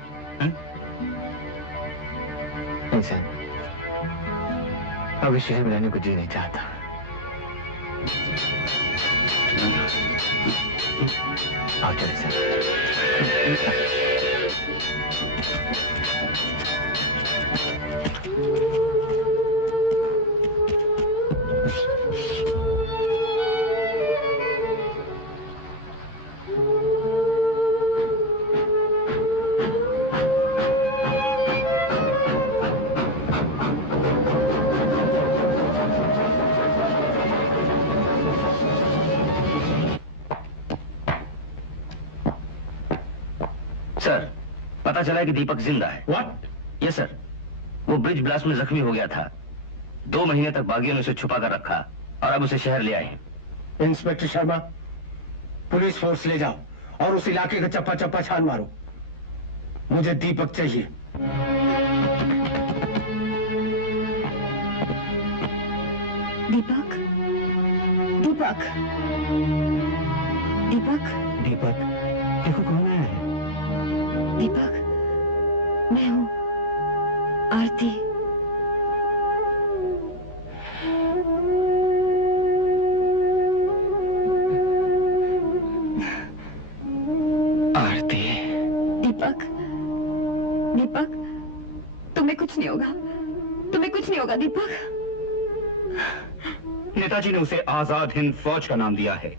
अब इस शहर में रहने को जी नहीं चाहता। आओ चले सर। सर, पता चला है कि दीपक जिंदा है। व्हाट? यस सर, वो ब्रिज ब्लास्ट में जख्मी हो गया था। 2 महीने तक बागियों ने उसे छुपा कर रखा और अब उसे शहर ले आए हैं। इंस्पेक्टर शर्मा, पुलिस फोर्स ले जाओ और उस इलाके का चप्पा चप्पा छान मारो। मुझे दीपक चाहिए। दीपक, दीपक, दीपक, दीपक, देखो कौन आया है। दीपक, मैं हूँ आरती। आरती। दीपक, दीपक, तुम्हें कुछ नहीं होगा, तुम्हें कुछ नहीं होगा दीपक। नेताजी ने उसे आजाद हिंद फौज का नाम दिया है।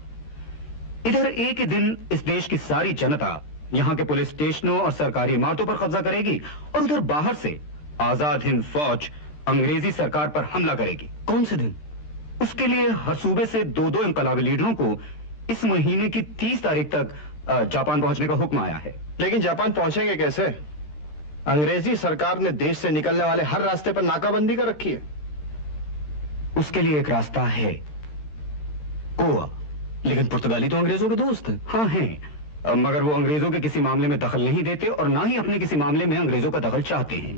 इधर एक ही दिन इस देश की सारी जनता यहाँ के पुलिस स्टेशनों और सरकारी इमारतों पर कब्जा करेगी और उधर बाहर से आजाद हिंद फौज अंग्रेजी सरकार पर हमला करेगी। कौन से दिन? उसके लिए हर सूबे से 2-2 इनकलाबी लीडरों को इस महीने की 30 तारीख तक जापान पहुंचने का हुक्म आया है। लेकिन जापान पहुंचेंगे कैसे? अंग्रेजी सरकार ने देश से निकलने वाले हर रास्ते पर नाकाबंदी कर रखी है। उसके लिए एक रास्ता है, गोवा। लेकिन पुर्तगाली तो अंग्रेजों के दोस्त हैं। हाँ हैं, मगर वो अंग्रेजों के किसी मामले में दखल नहीं देते और ना ही अपने किसी मामले में अंग्रेजों का दखल चाहते हैं।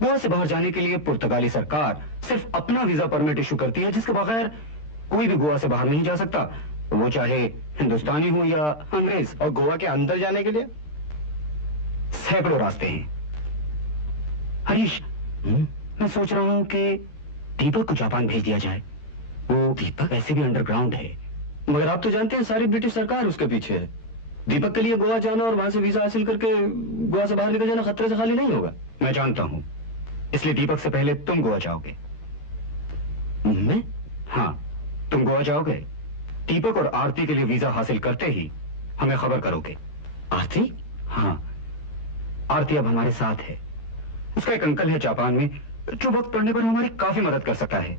गोवा से बाहर जाने के लिए पुर्तगाली सरकार सिर्फ अपना वीजा परमिट इशू करती है, जिसके बगैर कोई भी गोवा से बाहर नहीं जा सकता, वो चाहे हिंदुस्तानी हो या अंग्रेज। और गोवा के अंदर जाने के लिए सैकड़ों रास्ते हैं। हरीश, मैं सोच रहा हूं कि दीपक को जापान भेज दिया जाए। वो दीपक ऐसे भी अंडरग्राउंड है। मगर आप तो जानते हैं सारी ब्रिटिश सरकार उसके पीछे है। दीपक के लिए गोवा जाना और वहां से वीजा हासिल करके गोवा से बाहर निकल जाना खतरे से खाली नहीं होगा। मैं जानता हूं, इसलिए दीपक से पहले तुम गोवा जाओगे। मैं? हाँ, तुम गोवा जाओगे। दीपक और आरती के लिए वीजा हासिल करते ही हमें खबर करोगे। आरती? हाँ, आरती अब हमारे साथ है। उसका एक अंकल है जापान में जो वक्त पड़ने पर हमारी काफी मदद कर सकता है।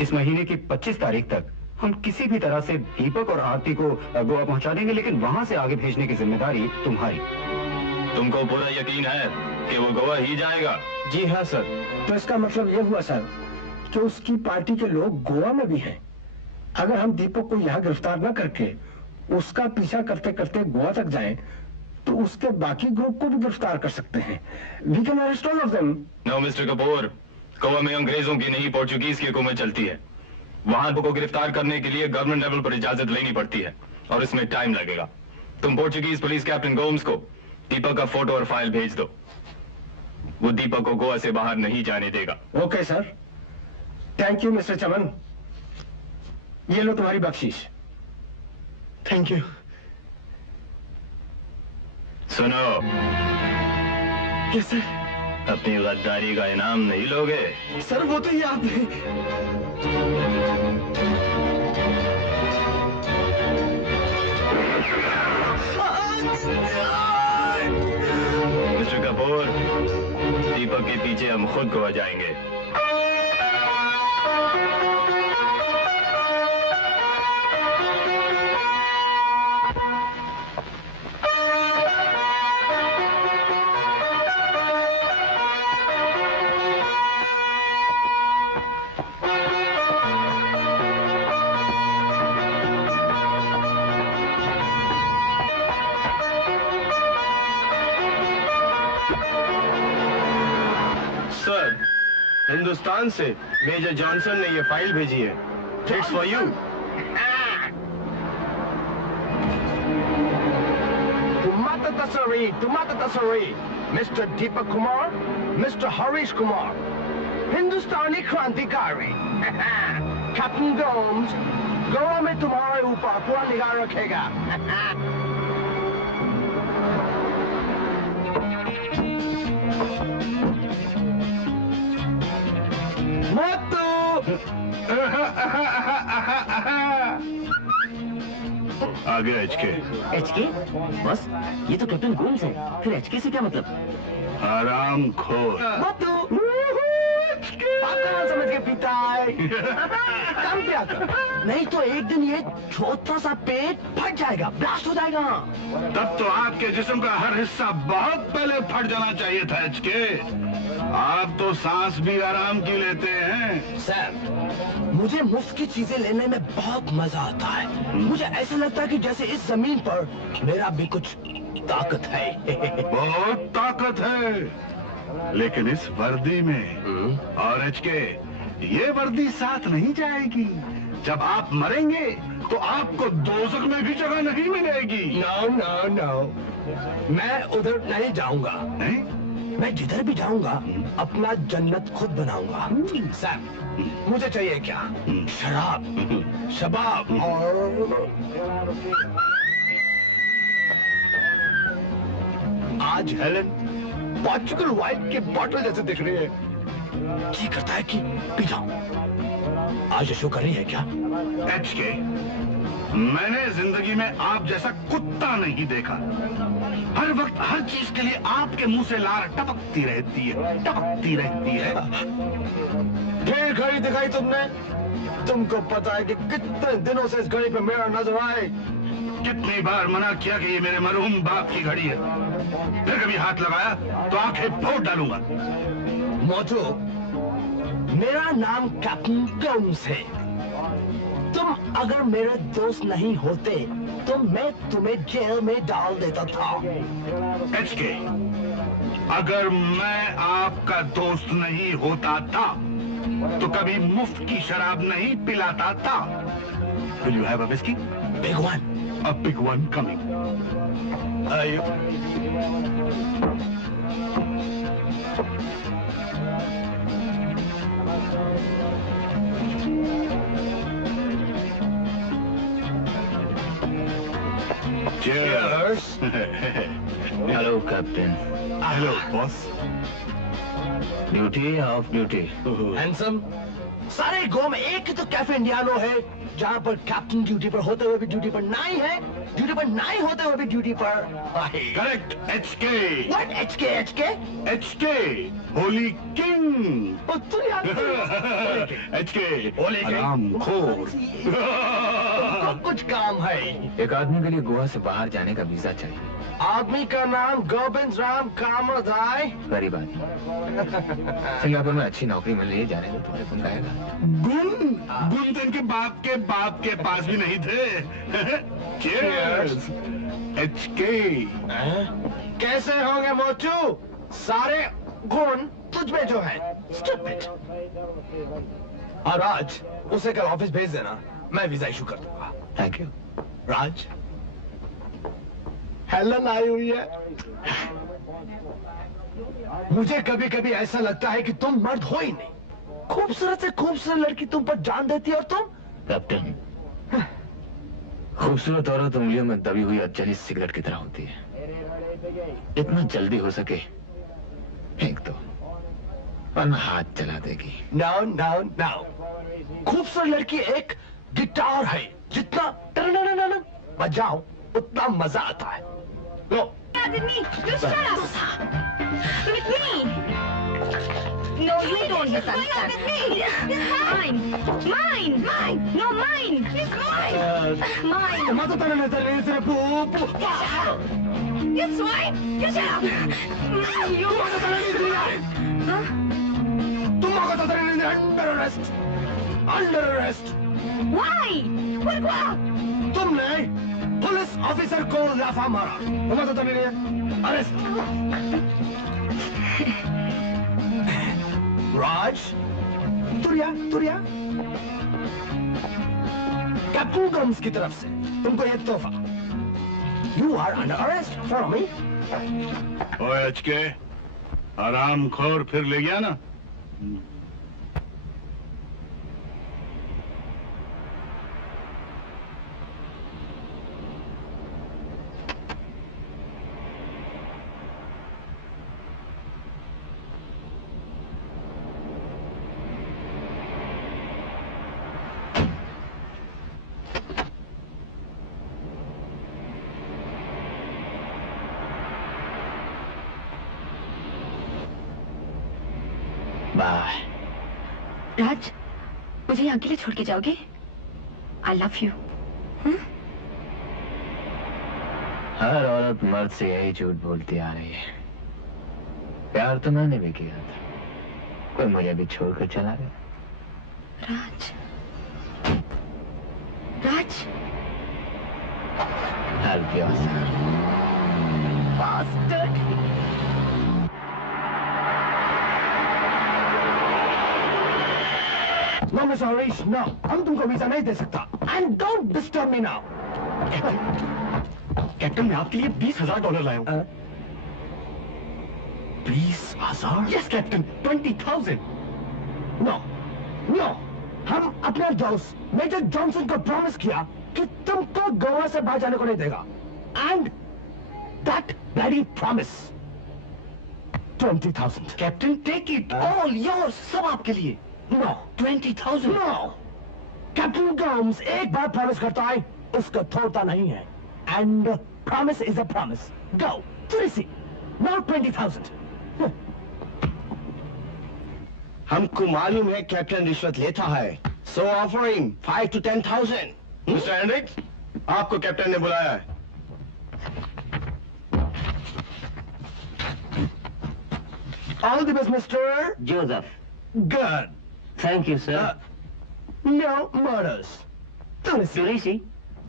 इस महीने की 25 तारीख तक हम किसी भी तरह से दीपक और आरती को गोवा पहुंचा देंगे, लेकिन वहां से आगे भेजने की जिम्मेदारी तुम्हारी। तुमको पूरा यकीन है कि वो गोवा ही जाएगा? जी हाँ सर। तो इसका मतलब यह हुआ सर कि उसकी पार्टी के लोग गोवा में भी हैं। अगर हम दीपक को यहाँ गिरफ्तार न करके उसका पीछा करते करते गोवा तक जाएं, तो उसके बाकी ग्रुप को भी गिरफ्तार कर सकते हैं। We can arrest all of them. No mister Kapoor, Goa में अंग्रेजों की नहीं पोर्चुगीज की हुकूमत चलती है। वहां को गिरफ्तार करने के लिए गवर्नमेंट लेवल पर इजाजत लेनी पड़ती है और इसमें टाइम लगेगा। तुम पोर्चुगीज पुलिस कैप्टन गोम्स को दीपक का फोटो और फाइल भेज दो। वो दीपक को गोवा से बाहर नहीं जाने देगा। Okay sir. Thank you mister Chaman. ये लो तुम्हारी बख्शीश। Thank you. सुनो, यस सर। अपनी गद्दारी का इनाम नहीं लोगे? सर वो तो ये आप मिस्टर कपूर, दीपक के पीछे हम खुद गोवा जाएंगे। हिंदुस्तान से मेजर जॉनसन ने ये फाइल भेजी है। It's for you. Tumata Tasari, Mr. Deepak Kumar, Mr. Harish Kumar, हिंदुस्तानी क्रांतिकारी कैप्टन गोम्स गोवा में तुम्हारे ऊपर पूरा निगाह रखेगा। आगे एचके। एचके? बस ये तो कैप्टन गोम्स है, फिर एचके से क्या मतलब? आराम खोर। आपका नाम समझ के पीता है। काम पे आकर, नहीं तो एक दिन ये छोटा सा पेट फट जाएगा, ब्लास्ट हो जाएगा। तब तो आपके जिस्म का हर हिस्सा बहुत पहले फट जाना चाहिए था एचके। आप तो सांस भी आराम की लेते हैं। सर, मुझे मुफ्त की चीजें लेने में बहुत मजा आता है। मुझे ऐसा लगता है कि जैसे इस जमीन पर मेरा भी कुछ ताकत है। बहुत ताकत है, लेकिन इस वर्दी में और एचके ये वर्दी साथ नहीं जाएगी। जब आप मरेंगे तो आपको दोज़ख में भी जगह नहीं मिलेगी। नो नो नो, मैं उधर नहीं जाऊंगा। नहीं? मैं जिधर भी जाऊंगा अपना जन्नत खुद बनाऊंगा। सैम, मुझे चाहिए क्या? शराब, शबाब और आज हेलन पोर्चुगल वाइन के बॉटल जैसे दिख रही है। जी करता है कि पी जाऊं। आज शो कर रही है क्या? HK, मैंने जिंदगी में आप जैसा कुत्ता नहीं देखा। हर वक्त हर चीज के लिए आपके मुंह से लार टपकती रहती है, टपकती रहती है। फिर घड़ी दिखाई तुमने? तुमको पता है कि कितने दिनों से इस घड़ी पे मेरा नजर आए। कितनी बार मना किया कि ये मेरे मरहूम बाप की घड़ी है। फिर कभी हाथ लगाया तो आंखें फोड़ डालूंगा। मोटू, मेरा नाम कैप्टन गोम्स है। तुम अगर मेरे दोस्त नहीं होते तो मैं तुम्हें जेल में डाल देता था। HK, अगर मैं आपका दोस्त नहीं होता था तो कभी मुफ्त की शराब नहीं पिलाता था। Will you have a whiskey? Big one. A big one coming. Cheers. Hello captain. Hello boss. Duty of duty. Handsome, सारे गांव में एक ही तो कैफे इंडियानो है जहाँ पर कैप्टन ड्यूटी पर होते हुए भी ड्यूटी पर नहीं है, ड्यूटी पर नहीं होते हुए भी ड्यूटी पर है। Correct, HK। What HK? HK? HK, holy king. HK, holy king. हरामखोर। तुमको कुछ काम है। एक आदमी के लिए गोवा से बाहर जाने का वीजा चाहिए। आदमी का नाम गोविंद राम कामराय। गरीब आदमी। सिंगापुर में अच्छी नौकरी मिल रही है, जाने को तुम्हारे गुण गाएगा। गुण तो इनके बाप के पास भी नहीं थे। Cheers. HK। कैसे होंगे मोचू? सारे गुण तुझ में जो है। Stupid। और राज, उसे कल ऑफिस भेज देना, मैं वीजा इशू कर दूंगा। Thank you. राज, हेलन आई हुई है। मुझे कभी कभी ऐसा लगता है कि तुम मर्द हो ही नहीं। खूबसूरत से खूबसूरत लड़की तुम पर जान देती है और तुम? कैप्टन, खूबसूरत औरत उंगलियों में दबी हुई अधजली सिगरेट की तरह होती है। इतना जल्दी हो सके फेंक दो, वरना हाथ जला देगी। नाउ नाउ नाउ, खूबसूरत लड़की एक गिटार है, जितना टन बजाओ उतना मजा आता है। लो। आदमी, just shut up. With me. No, you don't understand. Mine. Mine. Mine. No, mine. Mine. You swine. You shut up. You. Under arrest. Under arrest. Why? Pourquoi? तुमने पुलिस ऑफिसर को लाफा मारा। अरेस्ट। राज, तुरिया कैप्टन गोम्स की तरफ से तुमको ये तोहफा। You are under arrest for me. ओए HK, हरामखोर फिर ले गया ना। राज, मुझे यहाँ के लिए छोड़ के जाओगे? I love you. हर औरत मर्द से यही झूठ बोलती आ रही है। प्यार तो मैंने भी किया था, कोई मुझे भी छोड़कर चला गया। Raj, Raj. Help yourself. Bastard. No mister Harish, no, हम तुमको वीजा नहीं दे सकता। And don't disturb me now. Captain, मैं आपके लिए $20,000 लाया हूँ। 20,000? Yes captain, 20,000। नो, नो, हम अपने दोस्त मेजर जॉनसन को प्रॉमिस किया कि तुमको गोवा से बाहर जाने को नहीं देगा। And that bloody promise 20,000। Captain, take it all yours, सब आपके लिए। नो, 20,000। नो, कैप्टन गोम्स एक बार प्रॉमिस करता है उसको तोड़ता नहीं है। And promise is a promise. Go, 30, not 20,000। हमको मालूम है कैप्टन रिश्वत लेता है, सो ऑफरिंग 5 to 10,000। मिस्टर हेनरिक्स, आपको कैप्टन ने बुलाया है। All the best, Mr. Joseph. Good. Thank you, sir. No murders. Tulsi.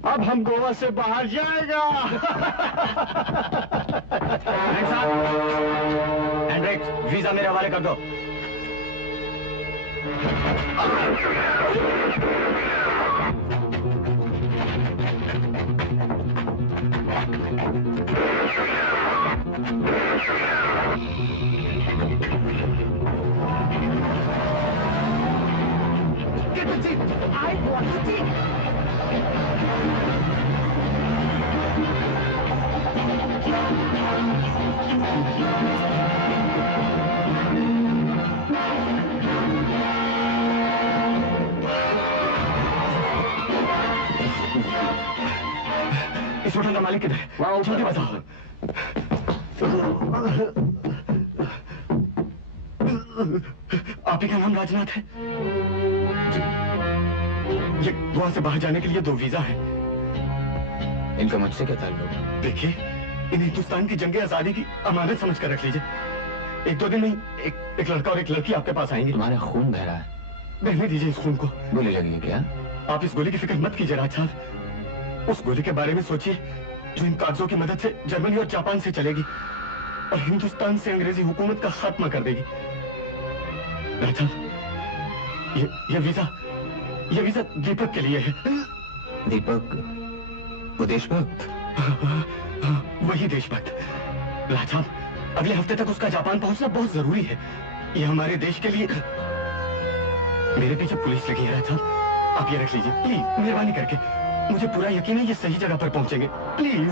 अब हम गोवा से बाहर जाएगा। हेनरिक्स, वीजा मेरे हवाले कर दो। Get the jeep. I want the jeep. इस होटल का मालिक किधर है? वहाँ जल्दी बताओ। आप ही का नाम राजनाथ है? ये गोवा से बाहर जाने के लिए 2 वीजा है। इनका मुझसे क्या ताल्लुक? देखिए, इन हिंदुस्तान की जंग आजादी की अमानत समझ कर रख लीजिए। 1-2 दिन में एक लड़का और एक लड़की आपके पास आएंगे। तुम्हारा खून बह रहा है। बहने दीजिए इस खून को। गोली लगी है क्या? आप इस गोली की फिक्र मत कीजिए राज साहब। उस गोली के बारे में सोचिए जो इन कागजों की मदद से जर्मनी और जापान से चलेगी और हिंदुस्तान से अंग्रेजी हुकूमत का खात्मा कर देगी। राज साहब, ये वीजा दीपक के लिए है। दीपक, वो देशभक्त? वही देशभक्त। राज साहब, अगले हफ्ते तक उसका जापान पहुंचना बहुत जरूरी है। ये हमारे देश के लिए। मेरे पीछे पुलिस लगी है राज साहब, आप ये रख लीजिए प्लीज, मेहरबानी करके। मुझे पूरा यकीन है ये सही जगह पर पहुंचेंगे। प्लीज।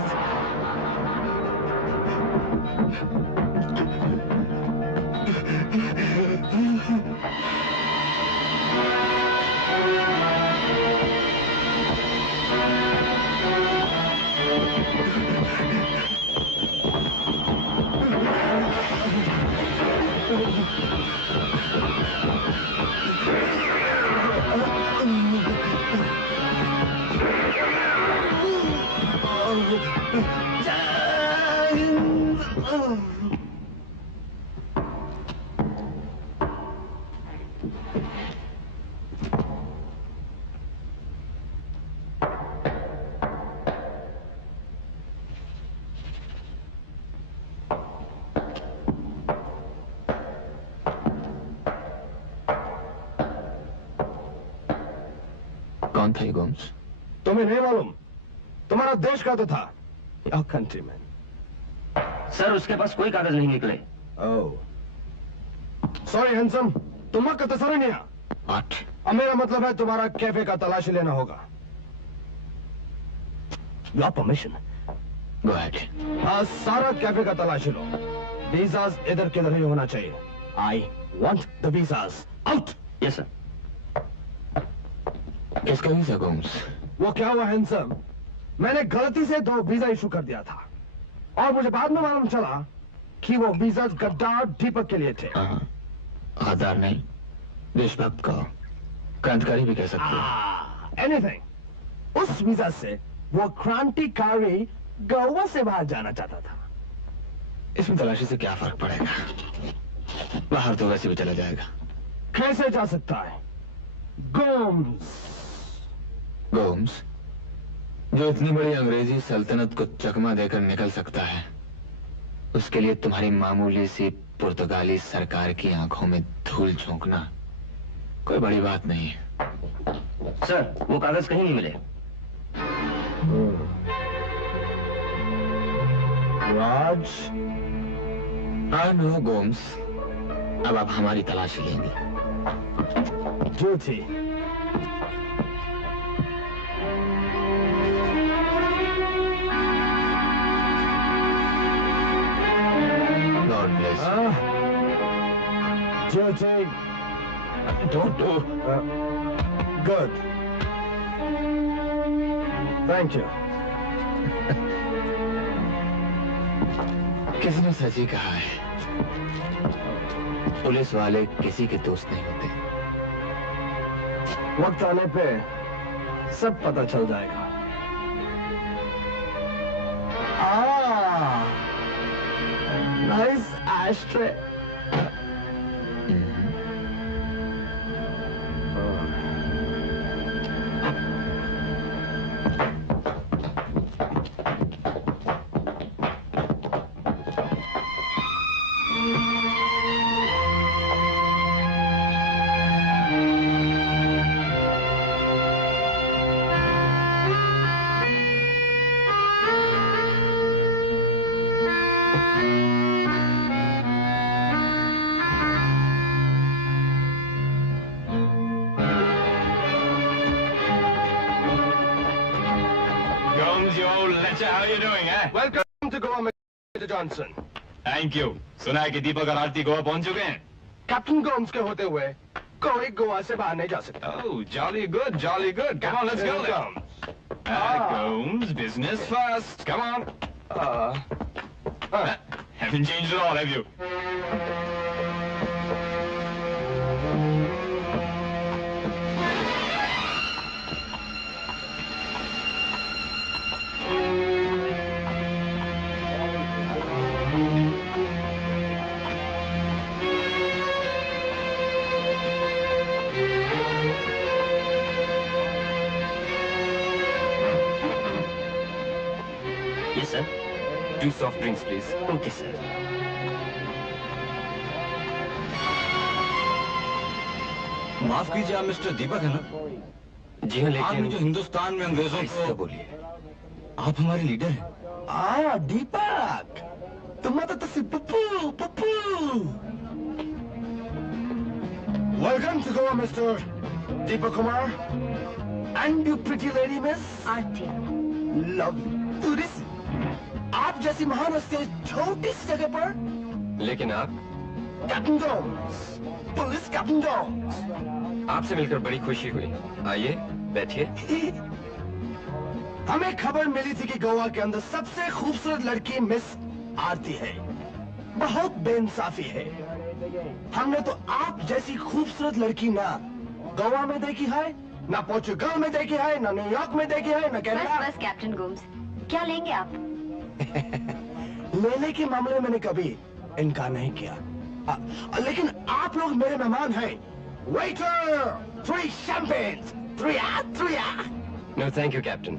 कौन था ये गोम्स? तुम्हें नहीं मालूम? तुम्हारा देश का तो था। Your countryman. सर, उसके पास कोई कागज नहीं निकले। Oh. Sorry, handsome. तुम मत तसर नहीं आ। What? अब मेरा मतलब है तुम्हारा कैफे का तलाशी लेना होगा। Your permission. Go ahead. हाँ, सारा कैफे का तलाशी लो। वीजाज इधर किधर ही होना चाहिए। I want the visas out. Yes sir. किसका वीजा गोम्स? वो क्या हुआ हैंसम? मैंने गलती से 2 वीजा इशू कर दिया था और मुझे बाद में मालूम चला कि वो वीजा गद्दार दीपक के लिए थे। गद्दार नहीं, देशभक्त का, क्रांतिकारी भी कह सकते हो। एनीथिंग। उस वीजा से वो क्रांतिकारी गोवा से बाहर जाना चाहता था। इसमें तलाशी से क्या फर्क पड़ेगा? बाहर तो वैसे भी चला जाएगा। कैसे जा सकता है? गोम्स। गोम्स जो इतनी बड़ी अंग्रेजी सल्तनत को चकमा देकर निकल सकता है, उसके लिए तुम्हारी मामूली सी पुर्तगाली सरकार की आंखों में धूल झोंकना कोई बड़ी बात नहीं। सर, वो कागज कहीं नहीं मिले। राज, नो गोम्स, अब आप हमारी तलाशी लेंगे। झूठी। God bless. झूठी। Don't do. Good, thank you. किसी ने सच ही कहा है, पुलिस वाले किसी के दोस्त नहीं होते। वक्त आने पे सब पता चल जाएगा। Nice ashtray. How are you doing, eh? Welcome to Goa, Mr. Johnson. Thank you. सुना है कि दीपक और आरती गोवा पहुंच चुके हैं। कैप्टन गोम्स के होते हुए कोई गोवा से बाहर नहीं जा सकता। Oh, jolly good, jolly good. Come on, let's go then. Gomes, business first. Come on. Haven't changed at all, have you? Yes, sir. 2 soft drinks, please. Okay, sir. माफ कीजिए, आप मिस्टर दीपक है ना? जी हाँ, आपने लेकिन जो हिंदुस्तान में अंग्रेजों को बोलिए। आप हमारे लीडर हैं। दीपक, तुम तो Pappu Pappu. Welcome to Goa, mister Deepak Kumar. And you pretty lady miss Aarti. Lovely. Tourist, आप जैसी महान हस्ती छोटी सी जगह पर। लेकिन आप? Captain Gomes, police captain Gomes. आपसे मिलकर बड़ी खुशी हुई। आइए, बैठिए। हमें खबर मिली थी कि गोवा के अंदर सबसे खूबसूरत लड़की मिस आरती है। बहुत बेइंसाफी है। हमने तो आप जैसी खूबसूरत लड़की ना गोवा में देखी है, ना पोर्चुगल में देखी है, ना न्यूयॉर्क में देखी है, ना कनाडा। बस कैप्टन गोम्स, क्या लेंगे आप? लेने के मामले में मैंने कभी इनकार नहीं किया, लेकिन आप लोग मेरे मेहमान हैं। Waiter, 3 शैंपेन्स, 3 No, thank you, Captain.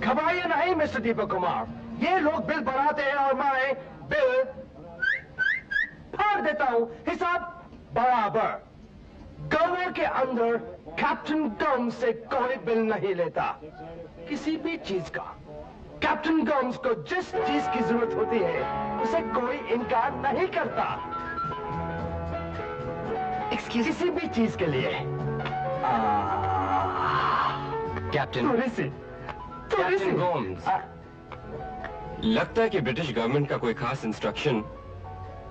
घबराइए नहीं मिस्टर दीपक कुमार, ये लोग बिल बनाते हैं और मैं बिल फाड़ देता हूँ, हिसाब बराबर। गोवा के अंदर कैप्टन गोम्स से कोई बिल नहीं लेता किसी भी चीज का। कैप्टन गोम्स को जिस चीज की जरूरत होती है उसे कोई इनकार नहीं करता। एक्सक्यूज, किसी भी चीज के लिए। कैप्टन कैप्टन गोम्स, लगता है कि ब्रिटिश गवर्नमेंट का कोई खास इंस्ट्रक्शन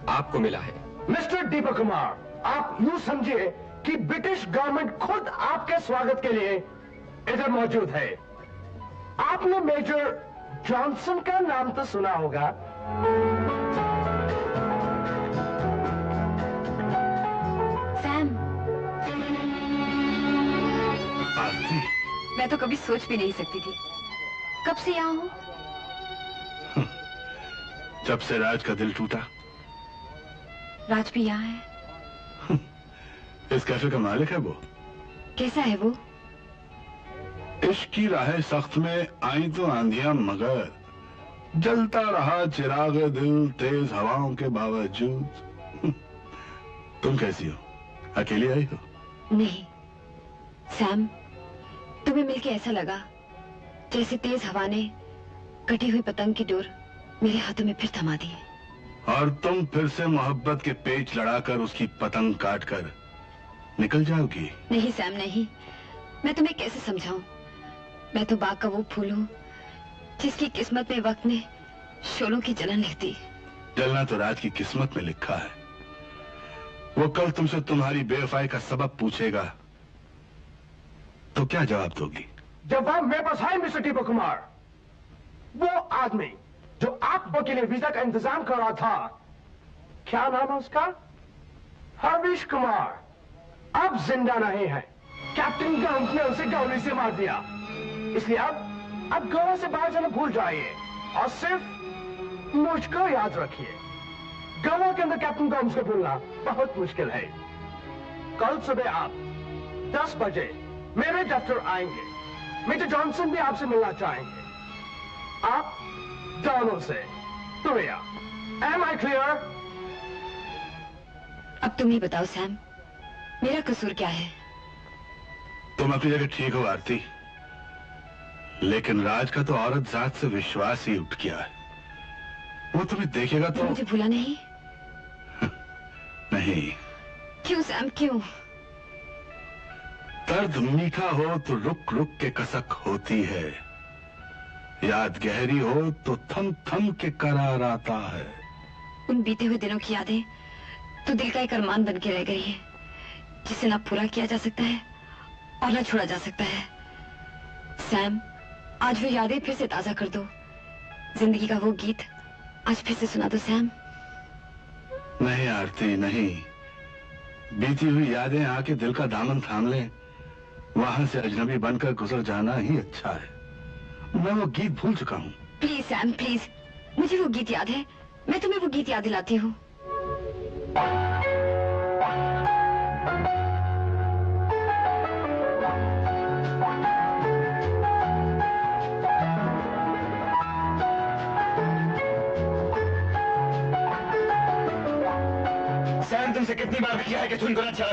आपको मिला है। मिस्टर दीपक कुमार, आप यूं समझिए कि ब्रिटिश गवर्नमेंट खुद आपके स्वागत के लिए इधर मौजूद है। आपने मेजर जॉनसन का नाम तो सुना होगा। सैम, आरती, मैं तो कभी सोच भी नहीं सकती थी। कब से यहाँ हूँ? जब से राज का दिल टूटा। राज भी यहाँ है? इस कैफे का मालिक है वो। कैसा है वो? इश्क की राह सख्त में आई तो आंधियां, मगर जलता रहा चिराग दिल तेज हवाओं के बावजूद। तुम कैसी हो? अकेली आई हो? नहीं सैम, तुम्हें मिलके ऐसा लगा जैसे तेज हवा ने कटी हुई पतंग की डोर मेरे हाथों में फिर थमा दी। और तुम फिर से मोहब्बत के पेच लड़ाकर उसकी पतंग काटकर निकल जाओगी? नहीं सैम नहीं, मैं तुम्हें कैसे समझाऊं। मैं तो बाग का वो फूल हूँ जिसकी किस्मत में वक्त ने शोलों की जलन लिख दी। जलना तो राज की किस्मत में लिखा है। वो कल तुमसे तुम्हारी बेवफाई का सबब पूछेगा तो क्या जवाब दोगी? जवाब मेरे पास है मिस्टर दीपक कुमार। वो आदमी जो आपको के लिए वीजा का इंतजाम कर रहा था, क्या नाम है उसका? हरीश कुमार, अब जिंदा नहीं है। कैप्टन गंज ने उसे गोली से मार दिया। इसलिए अब गोवा से बाहर जाना भूल जाइए और सिर्फ मुझको याद रखिए। गोवा के अंदर कैप्टन गंज को भूलना बहुत मुश्किल है। कल सुबह आप 10 बजे मेरे दफ्तर आएंगे। मिस्टर जॉनसन भी आपसे मिलना चाहेंगे। आप दोनों से तुरिया। Am I clear? अब तुम ही बताओ सैम, मेरा कसूर क्या है? तुम अपनी जगह ठीक हो आरती, लेकिन राज का तो औरत जात से विश्वास ही उठ गया है। वो तुम्हें देखेगा तो मुझे भूला नहीं? नहीं। क्यों सैम क्यों? दर्द मीठा हो तो रुक रुक के कसक होती है, याद गहरी हो तो थम थम के करार आता है। उन बीते हुए दिनों की यादें तो दिल का एक अरमान बन के रह गई है, जिसे ना पूरा किया जा सकता है और ना छोड़ा जा सकता है। सैम, आज वो यादें फिर से ताजा कर दो। जिंदगी का वो गीत आज फिर से सुना दो सैम। नहीं आरती नहीं, बीती हुई यादें आके दिल का दामन थाम ले, वहां से अजनबी बनकर गुजर जाना ही अच्छा है। मैं वो गीत भूल चुका हूँ। प्लीज सैम प्लीज, मुझे वो गीत याद है। मैं तुम्हें वो गीत याद दिलाती हूँ। सैम, तुमसे कितनी बार किया है कि तुमको ना अच्छा?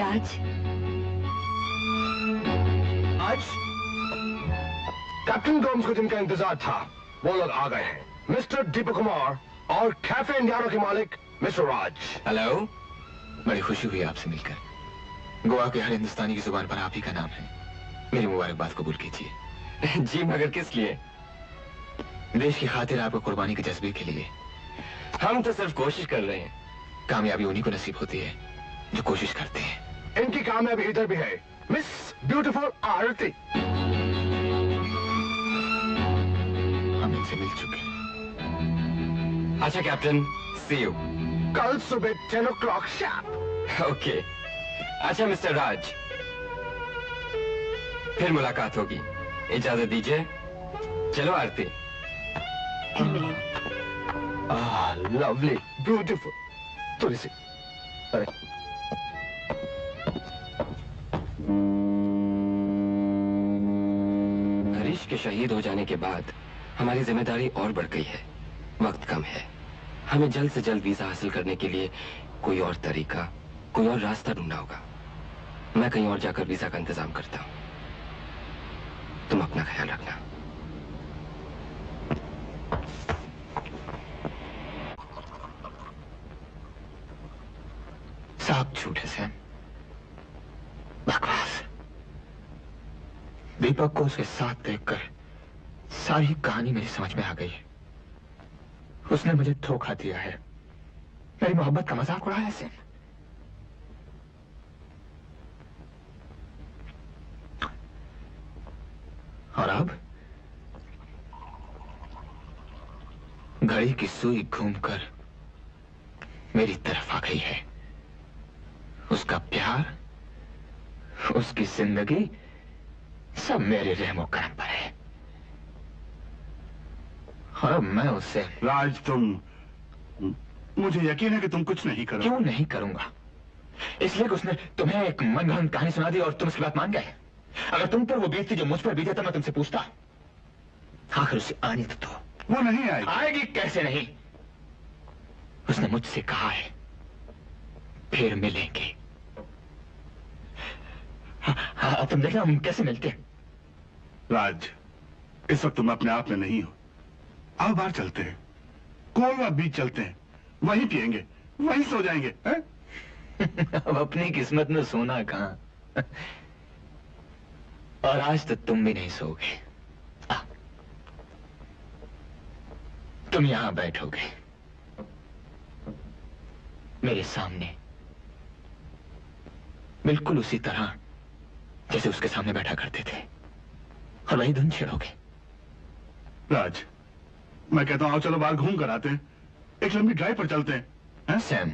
राज, आज कैप्टन गोम्स को जिनका इंतजार था वो लोग आ गए हैं। मिस्टर दीपक कुमार और कैफे इंडियानो के मालिक मिस्टर राज। हेलो, बड़ी खुशी हुई आपसे मिलकर। गोवा के हर हिंदुस्तानी की जुबान पर आप ही का नाम है। मेरी मुबारकबाद कबूल कीजिए। जी मगर किस लिए? देश की खातिर आपको कुर्बानी के जज्बे के लिए। हम तो सिर्फ कोशिश कर रहे हैं। कामयाबी उन्हीं को नसीब होती है जो कोशिश करते हैं। इनकी कामयाबी इधर भी है, मिस ब्यूटीफुल आरती। हम इनसे मिल चुके हैं। अच्छा कैप्टन, सी यू कल सुबह 10 o'clock शार्प। ओके। अच्छा मिस्टर राज, फिर मुलाकात होगी। इजाजत दीजिए। चलो आरती। Lovely, beautiful. थोड़ी सी हरीश के शहीद हो जाने के बाद हमारी जिम्मेदारी और बढ़ गई है। वक्त कम है। हमें जल्द से जल्द वीजा हासिल करने के लिए कोई और तरीका, कोई और रास्ता ढूंढना होगा। मैं कहीं और जाकर वीजा का इंतजाम करता हूं। तुम अपना ख्याल रखना। साफ झूठ है सैम, बकवास। दीपक को उसके साथ देखकर सारी कहानी मेरी समझ में आ गई है। उसने मुझे धोखा दिया है, मेरी मोहब्बत का मजाक उड़ाया है सैम। और अब घड़ी की सुई घूमकर मेरी तरफ आ गई है। उसका प्यार, उसकी जिंदगी सब मेरे रहमो करम पर है। और अब मैं उससे राज, तुम मुझे यकीन है कि तुम कुछ नहीं करोगे। क्यों नहीं करूंगा? इसलिए कि उसने तुम्हें एक मनगढ़ंत कहानी सुना दी और तुम उसकी बात मान गए। अगर तुम पर वो बीतती जो मुझ पर बीते तो मैं तुमसे पूछता, आखिर उसे आनी तो वो नहीं आएगी। आएगी कैसे नहीं? उसने मुझसे कहा है फिर मिलेंगे। हाँ, तुम देखना हम कैसे मिलते हैं। राज, इस वक्त तुम अपने आप में नहीं हो। आओ बाहर चलते हैं, कोलवा बीच चलते हैं, वहीं पिएंगे, वहीं सो जाएंगे। अब अपनी किस्मत में सोना कहां। और आज तो तुम भी नहीं सोओगे। तुम यहां बैठोगे मेरे सामने, बिल्कुल उसी तरह जैसे उसके सामने बैठा करते थे, और वही धुन छेड़ोगे। राज, मैं कहता हूं आओ चलो बाहर घूम कर आते हैं, एक लंबी ड्राइव पर चलते हैं। सैम,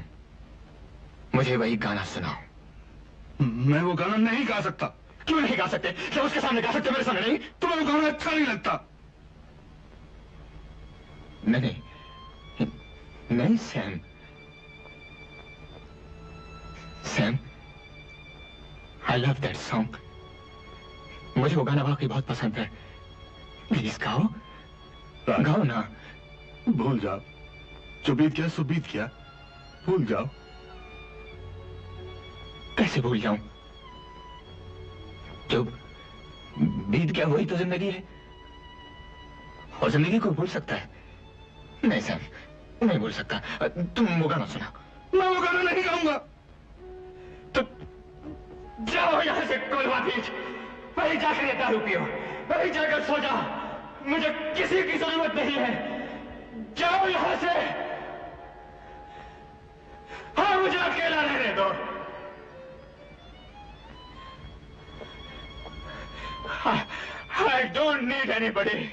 मुझे वही गाना सुनाओ। मैं वो गाना नहीं गा सकता। क्यों नहीं गा सकते? क्या उसके सामने गा सकते, मेरे सामने नहीं? तुम्हें वो गाना अच्छा नहीं लगता। नहीं नहीं Sam, Sam, I love that song. मुझे वो गाना वाकई बहुत पसंद है। प्लीज गाओ, गाओ ना। भूल जाओ, जो बीत गया सो बीत गया, भूल जाओ। कैसे भूल जाऊं? जो बीत गया वही तो जिंदगी है, और जिंदगी को भूल सकता है? नहीं सैम, नहीं भूल सकता। तुम वो गाना सुना। मैं वो गाना नहीं गाऊंगा। तो जाओ यहां से कोलवा बीच, वहीं जाकर ये दारू पियो, वहीं जाकर सो जाओ। मुझे किसी की जरूरत नहीं है। जाओ यहां से। हाँ, मुझे अकेला रहने दो। I don't need anybody.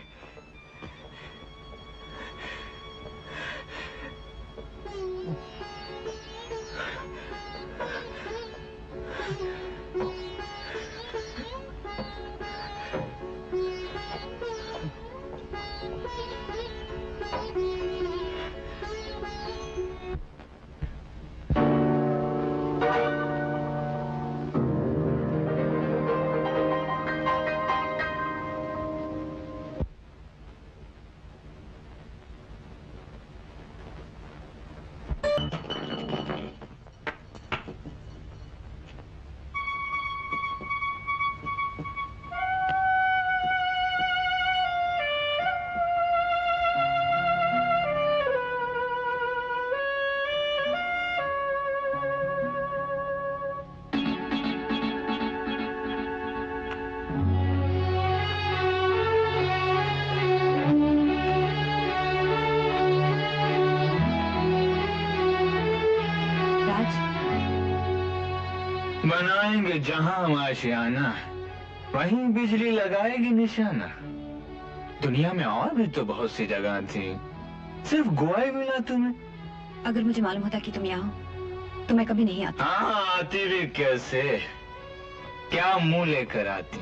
बनाएंगे जहां हम आशियाना, वहीं बिजली लगाएगी निशाना। दुनिया में और भी तो बहुत सी जगह थी, सिर्फ गोवा ही मिला तुम्हें। अगर मुझे मालूम होता कि तुम यहाँ हो तो मैं कभी नहीं आती। हाँ, आती भी कैसे? क्या मुंह लेकर आती?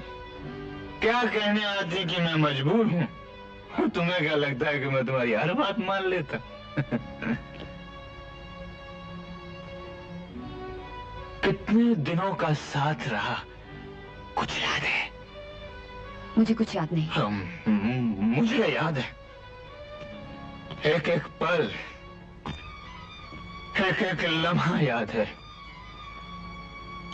क्या कहने आती कि मैं मजबूर हूँ? तुम्हें क्या लगता है कि मैं तुम्हारी हर बात मान लेता? कितने दिनों का साथ रहा, कुछ याद है? मुझे कुछ याद नहीं। मुझे याद है, एक एक पल, एक एक लम्हा याद है,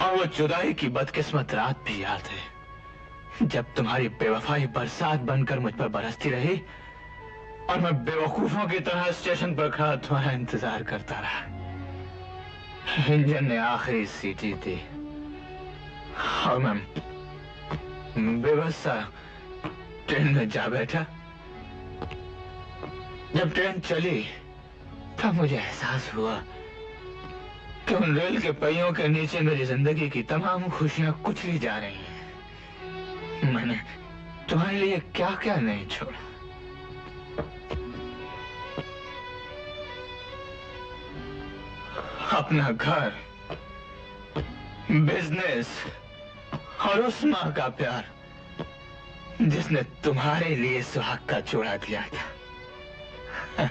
और वो जुदाई की बदकिस्मत रात भी याद है, जब तुम्हारी बेवफाई बरसात बनकर मुझ पर बरसती रही और मैं बेवकूफों की तरह स्टेशन पर खड़ा तुम्हारा इंतजार करता रहा। इंजन ने आखिरी सीटी दी और मैं बेबस सा ट्रेन में जा बैठा। जब ट्रेन चली तब मुझे एहसास हुआ कि उन रेल के पहियों के नीचे मेरी जिंदगी की तमाम खुशियां कुचली जा रही हैं। मैंने तुम्हारे लिए क्या क्या नहीं छोड़ा। अपना घर, बिजनेस और उस माँ का प्यार जिसने तुम्हारे लिए सुहाग का जोड़ा दिया था।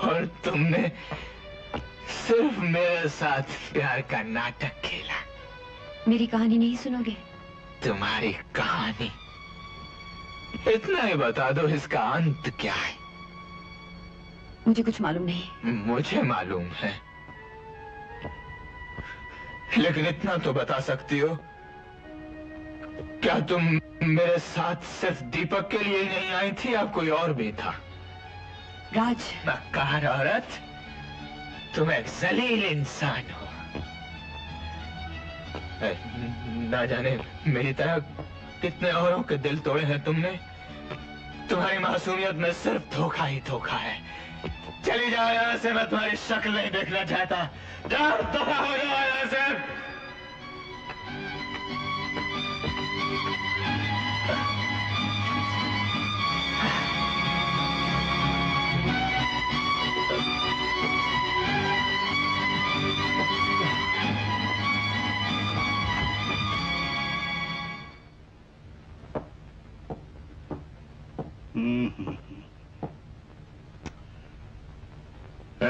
और तुमने सिर्फ मेरे साथ प्यार का नाटक खेला। मेरी कहानी नहीं सुनोगे? तुम्हारी कहानी? इतना ही बता दो, इसका अंत क्या है? मुझे कुछ मालूम नहीं। मुझे मालूम है, लेकिन इतना तो बता सकती हो, क्या तुम मेरे साथ सिर्फ दीपक के लिए नहीं आई थी या कोई और भी था? राज, मक्कार औरत, तुम एक जलील इंसान हो। ना जाने मेरी तरह कितने औरों के दिल तोड़े हैं तुमने। तुम्हारी मासूमियत में सिर्फ धोखा ही धोखा है। चली जाओ यहाँ से, मैं तुम्हारी शक्ल नहीं देखना चाहता। जाओ, दफा हो जाओ यहाँ से।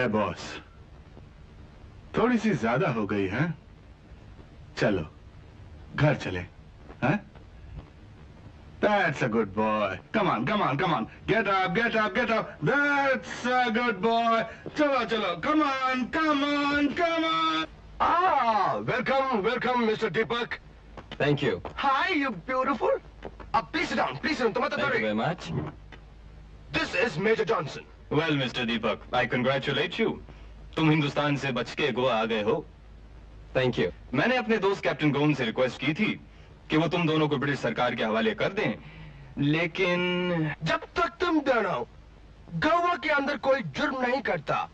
बॉस, थोड़ी सी ज्यादा हो गई है। चलो घर चले, हैं? That's a good boy. Come on, come on, come on. Get up, get up, get up. That's a good boy. Chalo, chalo. Come on, come on, come on. Ah, welcome, welcome, Mr. Deepak. Thank you. Hi, you beautiful. Please sit down, please sit down. Thank you very much. This is Major Johnson. Well, Mr. Deepak, I congratulate you. तुम हिंदुस्तान से बच के गोवा आ गए हो। Thank you. मैंने अपने दोस्त captain गोम से रिक्वेस्ट की थी कि वो तुम दोनों को ब्रिटिश सरकार के हवाले कर दें, लेकिन जब तक तुम दोनों गोवा के अंदर कोई जुर्म नहीं करता,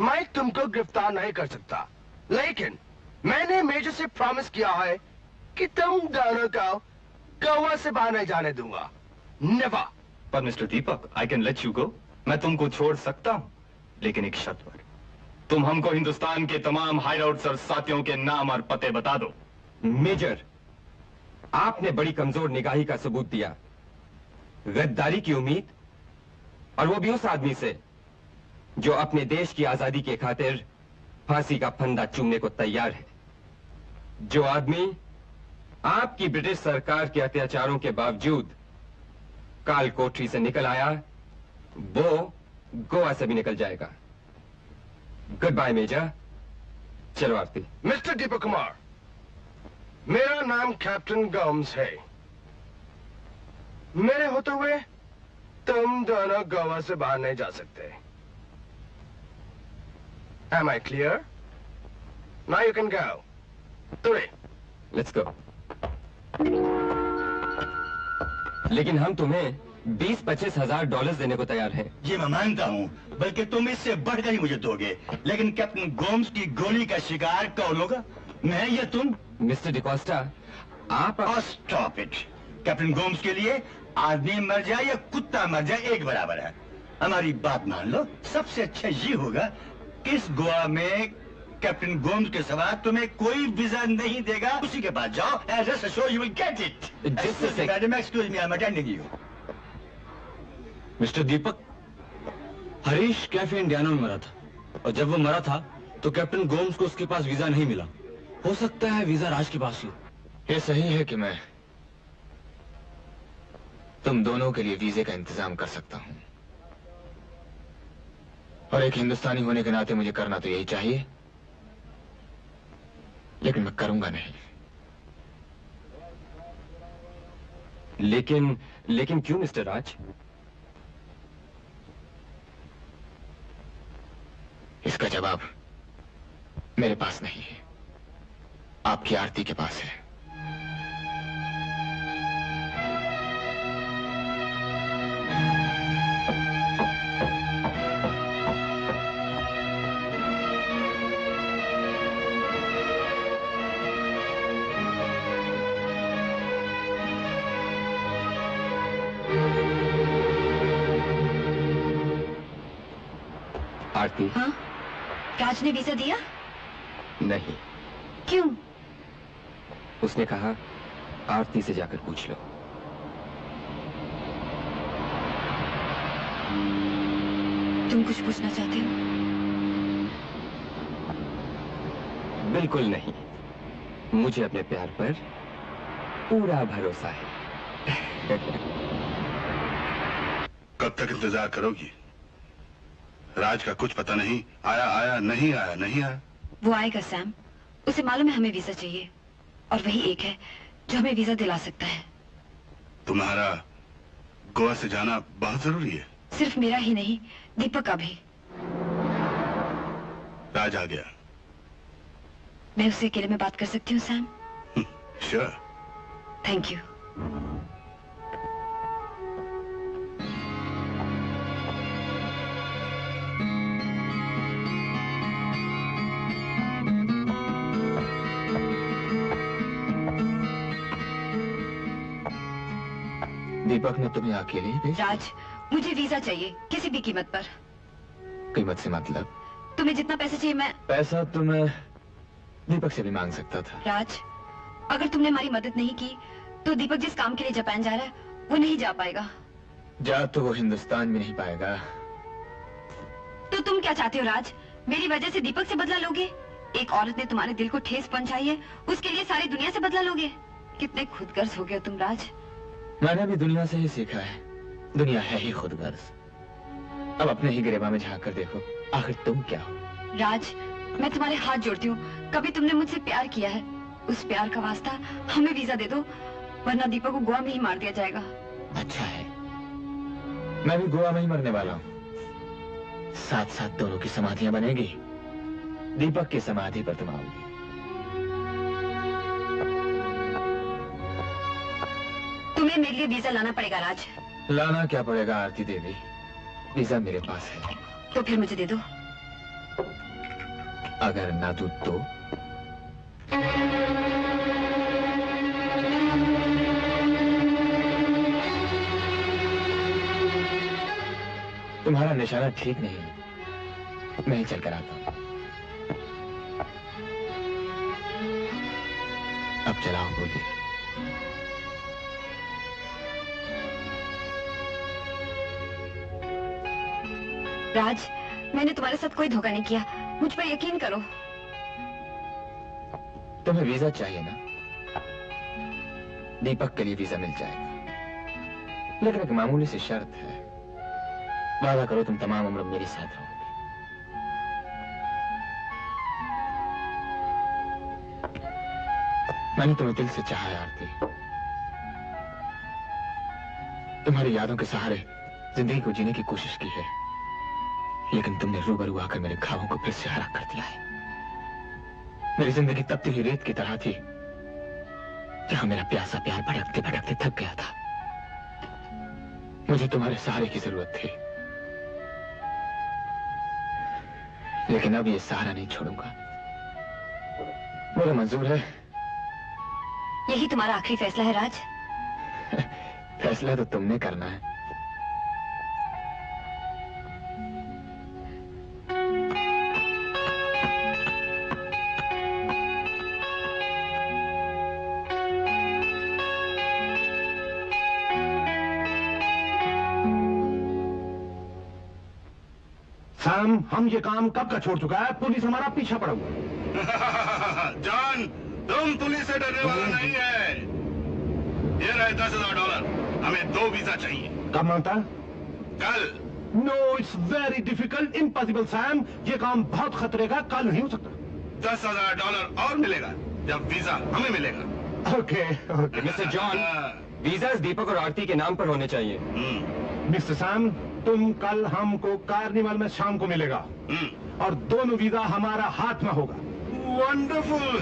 मैं तुमको गिरफ्तार नहीं कर सकता। लेकिन मैंने मेजर से प्रॉमिस किया है कि तुम दोनों को गोवा से बाहर नहीं जाने दूंगा। नेवर। पर mister Deepak, I can let you go. मैं तुमको छोड़ सकता हूं, लेकिन एक शर्त पर। तुम हमको हिंदुस्तान के तमाम हाइडआउट्स और साथियों के नाम और पते बता दो। मेजर, आपने बड़ी कमजोर निगाही का सबूत दिया। गद्दारी की उम्मीद, और वो भी उस आदमी से जो अपने देश की आजादी के खातिर फांसी का फंदा चूमने को तैयार है। जो आदमी आपकी ब्रिटिश सरकार के अत्याचारों के बावजूद काल कोठरी से निकल आया, वो गोवा से भी निकल जाएगा। Good bye major. चलो आरती। मिस्टर दीपक कुमार, मेरा नाम कैप्टन गोम्स है। मेरे होते हुए तुम दोनों गोवा से बाहर नहीं जा सकते। Am I clear? Now you can go. Today. Let's go. लेकिन हम तुम्हें 20-25 हजार डॉलर देने को तैयार हैं। ये मैं मानता हूँ, बल्कि तुम इससे बढ़कर ही मुझे दोगे। लेकिन कैप्टन गोम्स की गोली का शिकार कौन होगा? मैं या तुम? मिस्टर डिकोस्टा, आप स्टॉप इट। कैप्टन गोम्स के लिए आदमी मर जाए या कुत्ता मर जाए एक बराबर है। हमारी बात मान लो। सबसे अच्छा ये होगा कि इस गोवा में कैप्टन गोम्स के सिवा तुम्हें कोई वीजा नहीं देगा। उसी के पास जाओ, and rest assured you will get it. Excuse me, I'm attending you. Mister Deepak, Harish cafe Indiana में मरा था, और जब वो मरा था तो कैप्टन गोम्स को उसके पास वीजा नहीं मिला। हो सकता है वीजा राज के पास ही हो। ये सही है कि मैं तुम दोनों के लिए वीजे का इंतजाम कर सकता हूं, और एक हिंदुस्तानी होने के नाते मुझे करना तो यही चाहिए, लेकिन मैं करूंगा नहीं। लेकिन क्यों मिस्टर राज? इसका जवाब मेरे पास नहीं है, आपकी आरती के पास है। आरती। हाँ? राज ने वीजा दिया? नहीं। क्यों? उसने कहा आरती से जाकर पूछ लो। तुम कुछ पूछना चाहते हो? बिल्कुल नहीं, मुझे अपने प्यार पर पूरा भरोसा है। कब तक इंतजार करोगी? राज का कुछ पता नहीं, आया नहीं आया नहीं आया। वो आएगा सैम, उसे मालूम है हमें वीजा चाहिए और वही एक है जो हमें वीजा दिला सकता है। तुम्हारा गोवा से जाना बहुत जरूरी है। सिर्फ मेरा ही नहीं, दीपक का भी। राज आ गया। मैं उससे अकेले में बात कर सकती हूँ Sam? Sure. Thank you. Deepak ने तुम्हें अकेले ही भेजा? राज, मुझे वीजा चाहिए किसी भी कीमत पर। कीमत से मतलब? तुम्हें जितना पैसा चाहिए मैं। पैसा तो मैं दीपक से भी मांग सकता था। राज, अगर तुमने हमारी मदद नहीं की तो दीपक जिस काम के लिए जापान जा रहा है वो नहीं जा पाएगा। जा तो वो हिंदुस्तान में नहीं पाएगा। तो तुम क्या चाहते हो राज? मेरी वजह से दीपक से बदला लोगे? एक औरत ने तुम्हारे दिल को ठेस पहुंचाई है, उसके लिए सारी दुनिया से बदला लोगे? कितने खुदगर्ज हो गए तुम राज। मैंने भी दुनिया से ही सीखा है, दुनिया है ही खुदगर्ज। अब अपने ही गिरेबा में झांक कर देखो, आखिर तुम क्या हो? राज, मैं तुम्हारे हाथ जोड़ती हूँ, कभी तुमने मुझसे प्यार किया है, उस प्यार का वास्ता हमें वीजा दे दो, वरना दीपक को गोवा में ही मार दिया जाएगा। अच्छा है, मैं भी गोवा में ही मरने वाला हूँ। साथ साथ दोनों की समाधियां बनेगी। दीपक की समाधि पर तुम आओगी। तुम्हें मेरे लिए वीजा लाना पड़ेगा राज। लाना क्या पड़ेगा आरती देवी, वीजा मेरे पास है। तो फिर मुझे दे दो। अगर ना दूं तो? तुम्हारा निशाना ठीक नहीं है, मैं ही चलकर आता हूं। अब चलाओ गोली। राज, मैंने तुम्हारे साथ कोई धोखा नहीं किया, मुझ पर यकीन करो। तुम्हें वीजा चाहिए ना? दीपक के लिए वीजा मिल जाएगा, लेकिन एक मामूली सी शर्त है। वादा करो तुम तमाम उम्र मेरे साथ रहोगे। मैंने तुम्हें दिल से चाहा है आरती, तुम्हारी यादों के सहारे जिंदगी को जीने की कोशिश की है, लेकिन तुमने रूबरू आकर मेरे ख्वाबों को फिर से हरा कर दिया है। मेरी जिंदगी तपती हुई रेत की तरह थी, जहां मेरा प्यासा प्यार भटकते भटकते थक गया था। मुझे तुम्हारे सहारे की जरूरत थी, लेकिन अब ये सहारा नहीं छोड़ूंगा। बोलो मंजूर है? यही तुम्हारा आखिरी फैसला है राज? फैसला तो तुमने करना है। सैम, हम ये काम कब का छोड़ चुका है, पुलिस हमारा पीछा पड़ा हुआ है। जॉन, तुम पुलिस से डरने वाला नहीं है। ये रहे $10,000, हमें 2 वीजा चाहिए। कब मांगता है? कल। No, it's very difficult, impossible Sam, ये काम बहुत खतरे का, कल नहीं हो सकता। $10,000 और मिलेगा जब वीजा हमें मिलेगा। Okay, okay. Mister John, visa Deepak और आरती के नाम पर होने चाहिए। मिस्टर सैम, तुम कल हमको कार्निवल में शाम को मिलेगा और दोनों वीजा हमारा हाथ में होगा। Wonderful,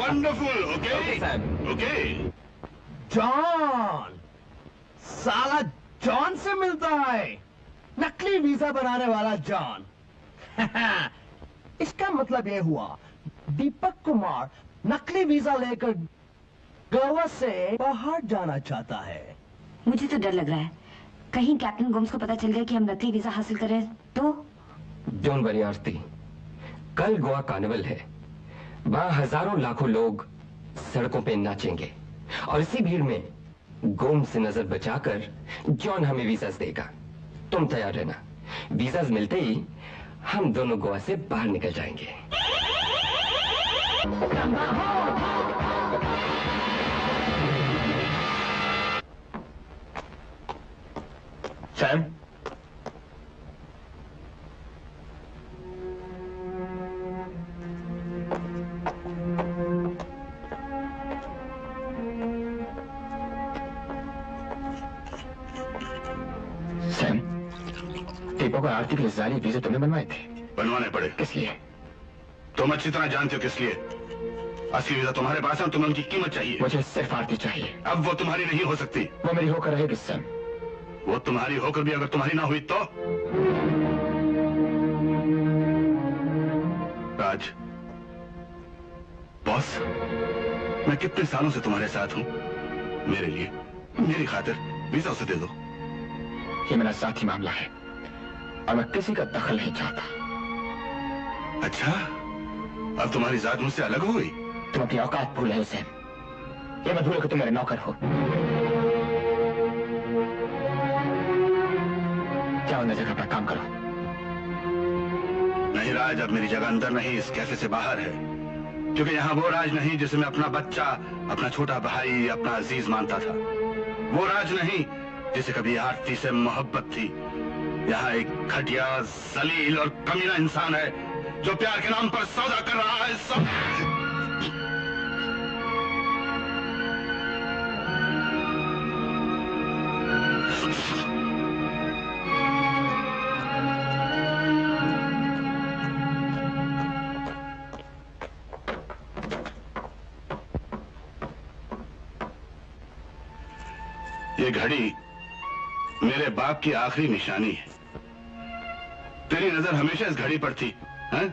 wonderful. Okay Sam. Okay. John, साला जॉन से मिलता है, नकली वीजा बनाने वाला जॉन। इसका मतलब यह हुआ दीपक कुमार नकली वीजा लेकर गोवा से बाहर जाना चाहता है। मुझे तो डर लग रहा है, कहीं कैप्टन गोम्स को पता चल गया कि हम नकली वीजा हासिल कर रहे हैं तो? डोंट वरी आरती, कल गोवा कार्निवल है, वहां हजारों लाखों लोग सड़कों पे नाचेंगे और इसी भीड़ में गोम्स से नजर बचाकर जॉन हमें वीजास देगा। तुम तैयार रहना, वीजास मिलते ही हम दोनों गोवा से बाहर निकल जाएंगे। सैम, सैम, दीपक और आरती के लिए जाली वीजा तुमने बनवाए थे? बनवाने पड़े। किस लिए? तुम अच्छी तरह जानते हो किस लिए। असली वीजा तुम्हारे पास है और तुम्हें उनकी कीमत चाहिए। मुझे सिर्फ आरती चाहिए। अब वो तुम्हारी नहीं हो सकती। वो मेरी होकर रहेगी सैम। वो तुम्हारी होकर भी अगर तुम्हारी ना हुई तो? राज, बॉस, मैं कितने सालों से तुम्हारे साथ हूं। मेरे लिए, मेरी खातिर वीजा उसे दे दो। ये मेरा साथी मामला है और मैं किसी का दखल नहीं चाहता। अच्छा, अब तुम्हारी जात मुझसे अलग हो गई? तुम अपनी औकात भूले हो सैम। ये मत भूलो कि तुम मेरे नौकर हो। जाओ अंदर जगह पर काम करो। नहीं राज, अब मेरी जगह अंदर नहीं, इस कैफे से बाहर है। क्योंकि यहाँ वो राज नहीं जिसे मैं अपना बच्चा, अपना छोटा भाई, अपना अजीज मानता था। वो राज नहीं जिसे कभी आरती से मोहब्बत थी। यहाँ एक घटिया, जलील और कमीना इंसान है जो प्यार के नाम पर सौदा कर रहा है। सब ये घड़ी मेरे बाप की आखिरी निशानी है। तेरी नजर हमेशा इस घड़ी पर थी, हैं?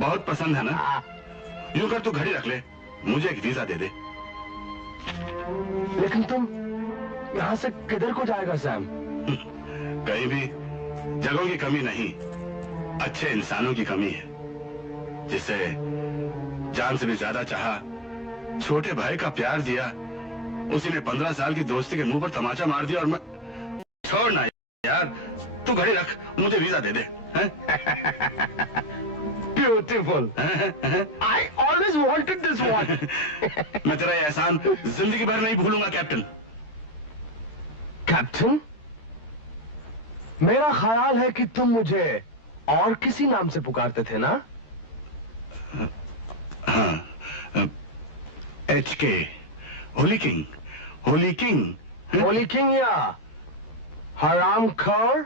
बहुत पसंद है ना? यूं कर, तू घड़ी रख ले, मुझे एक वीजा दे दे। लेकिन तुम यहाँ से किधर को जाएगा सैम? कहीं भी जगहों की कमी नहीं, अच्छे इंसानों की कमी है। जिसे जान से भी ज्यादा चाहा, छोटे भाई का प्यार दिया, उसी ने 15 साल की दोस्ती के मुंह पर तमाचा मार दिया। और मैं छोड़ना यार, तू घड़ी रख, मुझे visa they they. Beautiful. I always wanted this one. मैं तेरा ये एहसान जिंदगी भर नहीं भूलूंगा कैप्टन। कैप्टन, मेरा ख्याल है कि तुम मुझे और किसी नाम से पुकारते थे ना? हाँ, HK, holy king, Holi king. Holi king या हराम खोर?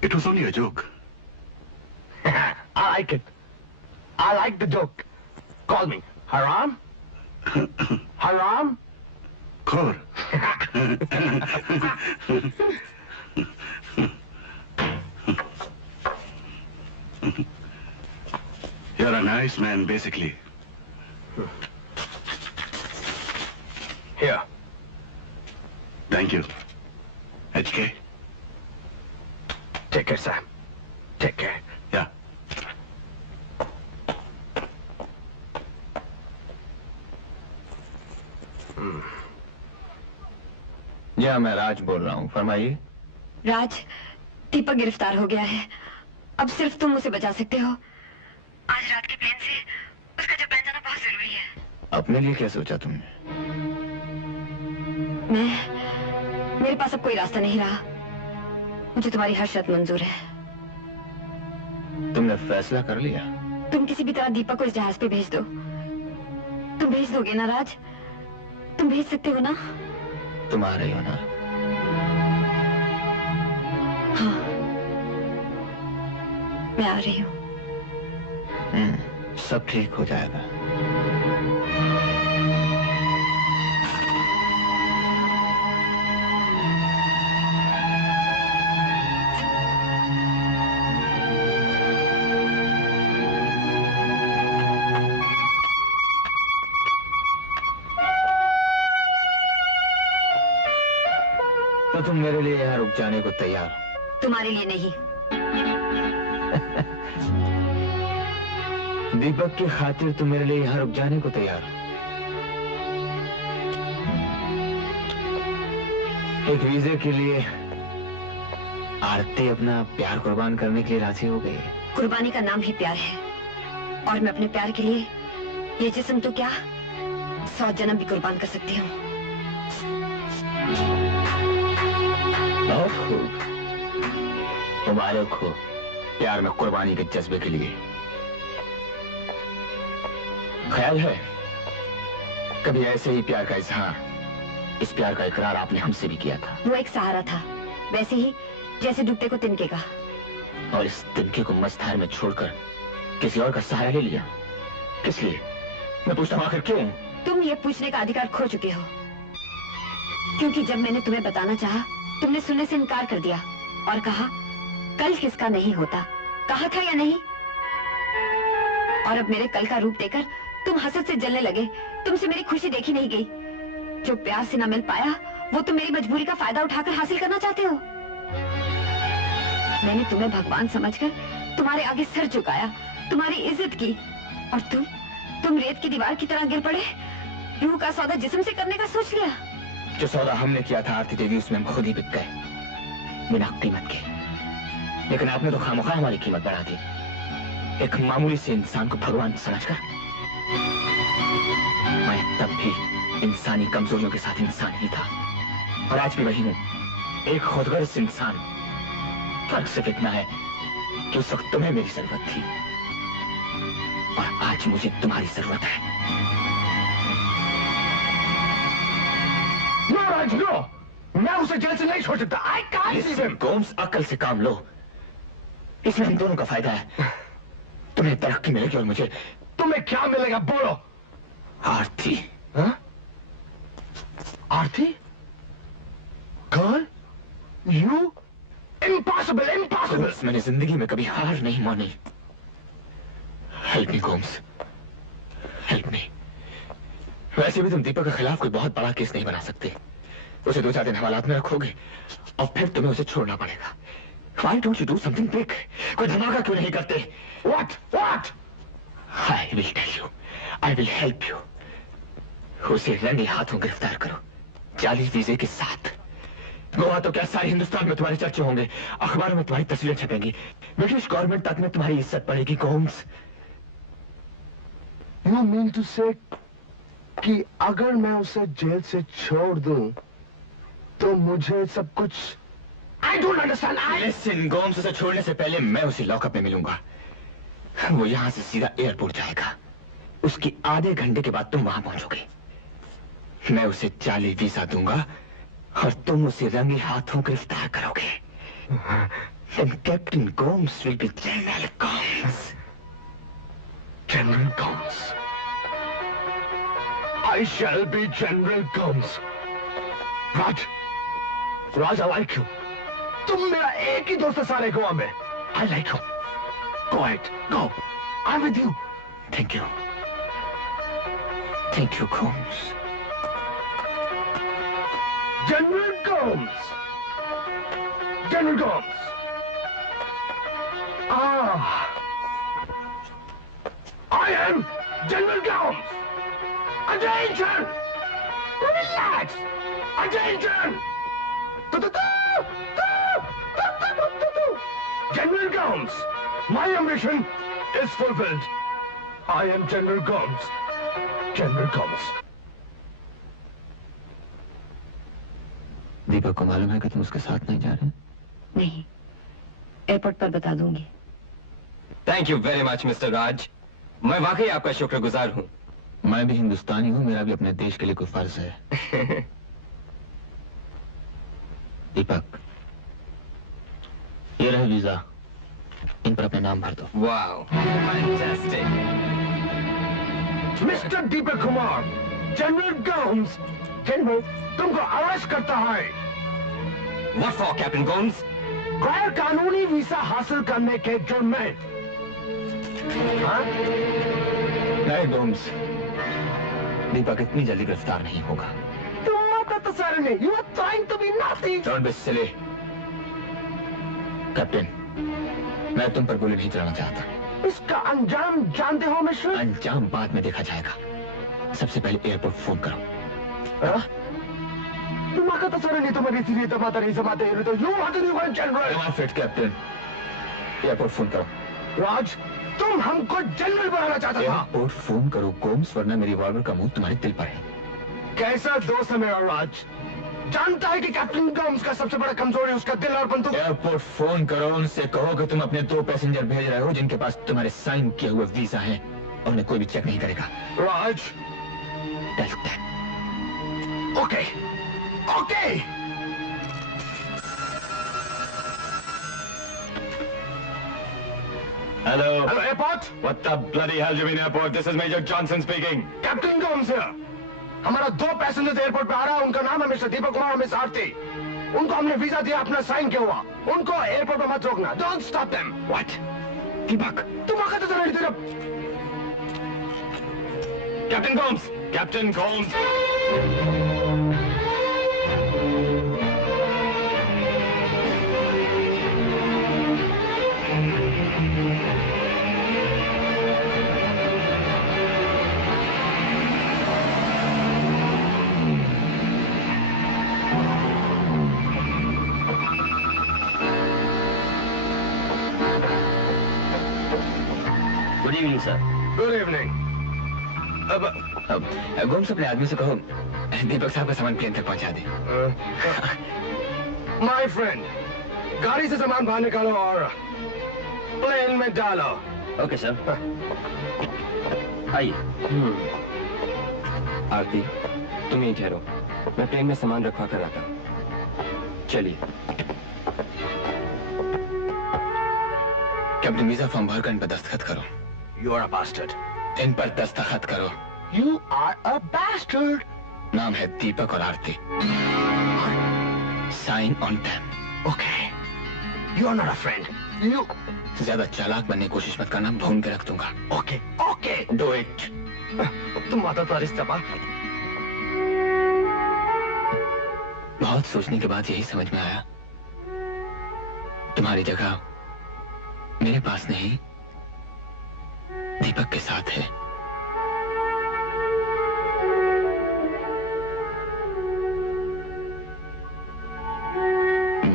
It was only a joke. I like it. I like the joke. Call me Haram. Haram. Khor. You're a nice man, basically. Here. Thank you. HK. Take care, Sam. Take care. Yeah. या मैं राज बोल रहा हूँ, फरमाइए। राज, दीपक गिरफ्तार हो गया है। अब सिर्फ तुम उसे बचा सकते हो। आज रात के प्लेन से उसका जापान जाना बहुत जरूरी है। अपने लिए क्या सोचा तुमने? मेरे पास अब कोई रास्ता नहीं रहा। मुझे तुम्हारी हर शर्त मंजूर है। तुमने फैसला कर लिया? तुम किसी भी तरह दीपक को इस जहाज पे भेज दो। तुम भेज दोगे ना राज? तुम भेज सकते हो ना? तुम आ रही हो ना? हाँ, मैं आ रही हूँ। सब ठीक हो जाएगा। तो तुम मेरे लिए यहाँ रुक जाने को तैयार हो? तुम्हारे लिए नहीं। दीपक की खातिर तुम मेरे लिए यहाँ रुक जाने को तैयार हो? एक वीजे के लिए आरती अपना प्यार कुर्बान करने के लिए राजी हो गई। कुर्बानी का नाम ही प्यार है, और मैं अपने प्यार के लिए ये जिस्म तो क्या 100 जन्म भी कुर्बान कर सकती हूँ। बहुत खूब, मुबारक हो प्यार में कुर्बानी के जज्बे के लिए। ख्याल है कभी ऐसे ही प्यार का इजहार, इस प्यार का इकरार आपने हमसे भी किया था। वो एक सहारा था, वैसे ही जैसे डूबते को तिनके का। और इस तिनके को मझधार में छोड़कर किसी और का सहारा ले लिया, किस लिए? मैं पूछता हूँ आखिर क्यों? तुम ये पूछने का अधिकार खो चुके हो, क्योंकि जब मैंने तुम्हें बताना चाहा, तुमने सुनने से इनकार कर दिया और कहा कल किसका नहीं होता। कहा था या नहीं? और अब मेरे कल का रूप देकर तुम हसद से जलने लगे। तुमसे मेरी खुशी देखी नहीं गई। जो प्यार से न मिल पाया वो तुम मेरी मजबूरी का फायदा उठाकर हासिल करना चाहते हो। मैंने तुम्हें भगवान समझकर तुम्हारे आगे सर झुकाया, तुम्हारी इज्जत की, और तुम रेत की दीवार की तरह गिर पड़े। रूह का सौदा जिस्म से करने का सोच लिया। जो सौदा हमने किया था आरती देवी, उसमें हम खुद ही बिक गए बिना कीमत के। लेकिन आपने तो खामोखा हमारी कीमत बढ़ा दी, एक मामूली से इंसान को भगवान समझकर। मैं तब भी इंसानी कमजोरियों के साथ इंसान ही था, और आज भी वही हूं, एक खुदगर्ज इंसान। फर्क सिर्फ इतना है कि उस वक्त तुम्हें मेरी जरूरत थी और आज मुझे तुम्हारी जरूरत है। नो, मैं उसे जेल से नहीं छोड़ सकता। I can't leave him. Gomes, अक्ल से काम लो, इसमें हम दोनों का फायदा है। तुम्हें तरक्की मिलेगी और मुझे। तुम्हें क्या मिलेगा बोलो? आरती। हाँ? Aarti? Girl? You? Impossible, impossible. Gomes, मैंने जिंदगी में कभी हार नहीं मानी। Help me Gomes, help me. वैसे भी तुम दीपक के खिलाफ कोई बहुत बड़ा केस नहीं बना सकते। उसे 2-4 दिन हवालात में रखोगे और फिर तुम्हें उसे छोड़ना पड़ेगा। Why don't you do something big? कोई धमाका क्यों नहीं करते? What? What? I will tell you. I will help you. उसे रंगे हाथों गिरफ्तार करो, जाली वीजे के साथ। गोवा तो क्या सारे हिंदुस्तान में तुम्हारे चर्चे होंगे, अखबारों में तुम्हारी तस्वीरें छपेंगी, ब्रिटिश गवर्नमेंट तक में तुम्हारी इज्जत बढ़ेगी। Gomes, You mean to say कि अगर मैं उसे जेल से छोड़ दूं तो मुझे सब कुछ। I don't understand. Listen, Gomes, उसे छोड़ने से पहले मैं उसे लॉकअप में मिलूंगा। वो यहाँ से सीधा एयरपोर्ट जाएगा। उसकी आधे घंटे के बाद तुम वहां पहुंचोगे। मैं उसे जाली वीजा दूंगा और तुम उसे रंगे हाथों गिरफ्तार करोगे। And Captain Gomes will be General Gomes. General Gomes. I shall be General Gomes. Raj, I like you. तुम मेरा एक ही दोस्त है सारे गोवा में। I like you. Go ahead, go. I'm with you. Thank you. Thank you, Gomes. General Gomes. General Gomes. I am General Gomes. Attention! Relax! Attention! General Gomes, my ambition is fulfilled. I am General Gomes. General Gomes. दीपक को मालूम है कि तुम उसके साथ नहीं जा रहे? नहीं, एयरपोर्ट पर बता दूंगी। Thank you very much mister Raj, मैं वाकई आपका शुक्रगुजार हूँ। मैं भी हिंदुस्तानी हूँ, मेरा भी अपने देश के लिए कोई फर्ज है। दीपक, ये रहे वीजा, इन पर अपना नाम भर दो। Wow, fantastic. Mister Deepak Kumar, general Gomes, general तुमको अरेस्ट करता है। What for, captain Gomes? गैर कानूनी वीजा हासिल करने के जुर्म में। हाँ? नहीं गोम्स, दीपक इतनी जल्दी गिरफ्तार नहीं होगा। तुम मत तसर नहीं। You are trying to be naughty. Don't be silly. Captain, मैं तुम पर गोली नहीं चलाना चाहता। इसका अंजाम जानते हो मिस्टर? अंजाम बाद में देखा जाएगा। सबसे पहले एयरपोर्ट फोन करो। Tumaka tasara nito manisiri tamata rin sa mata ito. You want to be one general? I'm fit, Captain. Airport phone करो। राज, तुम हमको जनरल बनाना चाहता था। एयरपोर्ट फोन करो गोम्स, वरना मेरी रिवॉल्वर का मुंह तुम्हारे दिल पर है। कैसा दोस्त है मेरा राज? जानता है कि कैप्टन गोम्स का सबसे बड़ा कमजोरी उसका दिल और बंदूक। एयरपोर्ट फोन करो, उनसे कहो कि तुम अपने 2 पैसेंजर भेज रहे हो जिनके पास तुम्हारे साइन किए हुए वीजा हैं और उन्हें कोई भी चेक नहीं करेगा। Raj, okay okay. Hello. Hello, airport. What the bloody hell do you mean airport? This is Major Johnson speaking. Captain Gomes है। हमारा 2 पैसेंजर एयरपोर्ट पे आ रहा है। उनका नाम है मिस्टर दीपक कुमार, मिस आरती। उनको हमने वीजा दिया, अपना साइन किया हुआ। उनको एयरपोर्ट पे मत रोकना। Don't stop them. What? दीपक, तुम आकर तो नहीं तेरा। Captain Gomes. Captain Gomes. Good evening sir. Good evening. अब गोम्स अपने आदमी से कहो दीपक साहब का सामान प्लेन तक पहुंचा दे। माय फ्रेंड, गाड़ी से सामान बाहर निकालो और प्लेन में डालो। Okay sir. आइए। आरती, तुम यहीं ठहरो, मैं प्लेन में सामान रखवा कर आता हूँ। चलिए। कैप्टन वीजा फॉर्म भर कर इन पर दस्तखत करो। You are a bastard. इन पर दस्तखत करो। You are a bastard. नाम है दीपक और Aarti. Sign on them. Okay. You are not a friend. You. ज्यादा चालाक बनने की कोशिश मत करना, भून के रख दूंगा। Okay. Okay. Do it. तुम माता तारीफ चपा। बहुत सोचने के बाद यही समझ में आया, तुम्हारी जगह मेरे पास नहीं, दीपक के साथ है।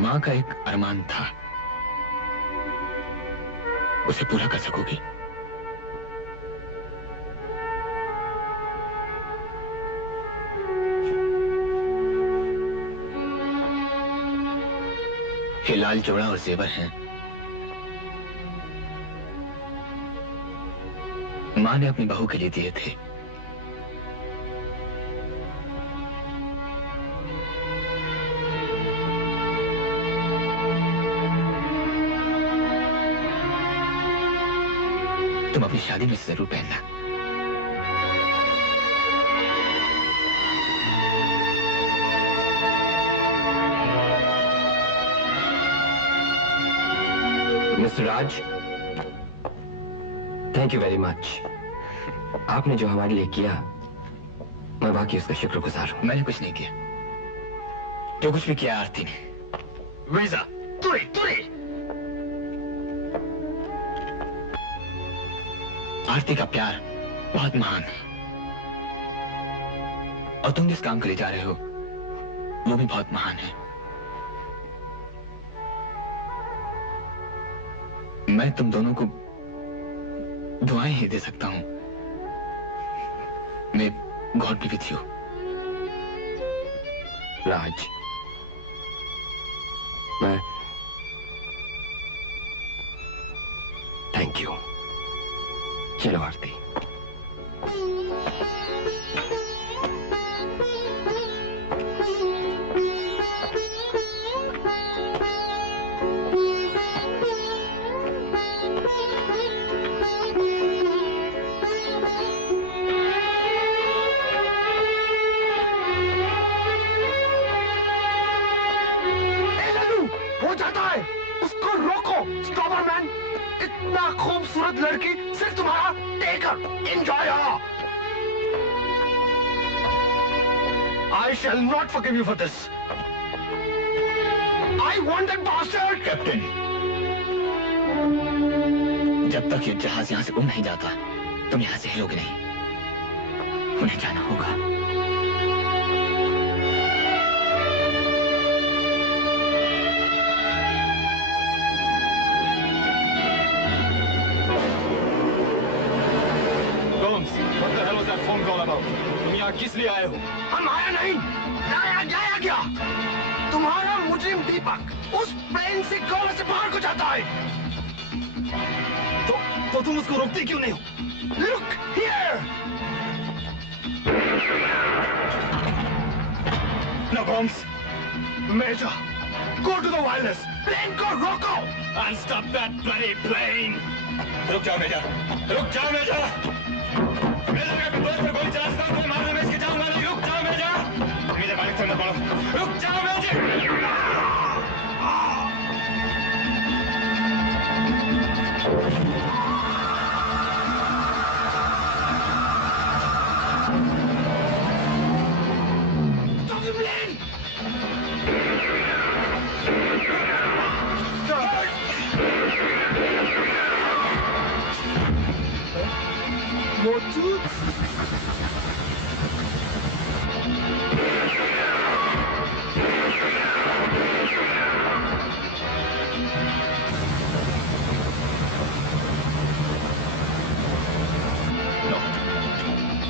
मां का एक अरमान था, उसे पूरा कर सकोगी? ये लाल जोड़ा और जेवर हैं। मां ने अपनी बहू के लिए दिए थे। तुम अपनी शादी में जरूर पहनना। Mister Raj, thank you very much. आपने जो हमारे लिए किया, मैं वाकई उसका शुक्रगुजार हूं। मैंने कुछ नहीं किया, जो कुछ भी किया आरती ने। वीजा, तुरी तुरी। आरती का प्यार बहुत महान है, और तुम जिस काम के लिए जा रहे हो वो भी बहुत महान है। मैं तुम दोनों को दुआएं ही दे सकता हूं। मैं गॉड बी विथ यू। राज, मैं थैंक यू। चलो आरती। खूबसूरत लड़की सिर्फ तुम्हारा टेकर एंजॉय हो। I shall not forgive you for this. I want that bastard. Captain, जब तक ये जहाज यहां से उड़ नहीं जाता, तुम यहां से हिलोगे नहीं। उन्हें जाना होगा। किस लिए आए हो? हम आया नहीं, जाया क्या? तुम्हारा मुजरिम दीपक उस प्लेन से गोवा से बाहर को जाता है। तो तुम उसको रोकते क्यों नहीं हो? Look here! No, Holmes. Major, go to the wireless. Plane को रोको! I'll stop that bloody plane. रुक जाओ मेजर, रुक जाओ मेजर। मैं लगा कि दोस्त पर गोली चला सकता हूँ, मारने में इसके जाऊंगा नहीं। रुक जाओ मेजर, मेरे मालिक से मत बोलो। रुक जाओ major. Motu?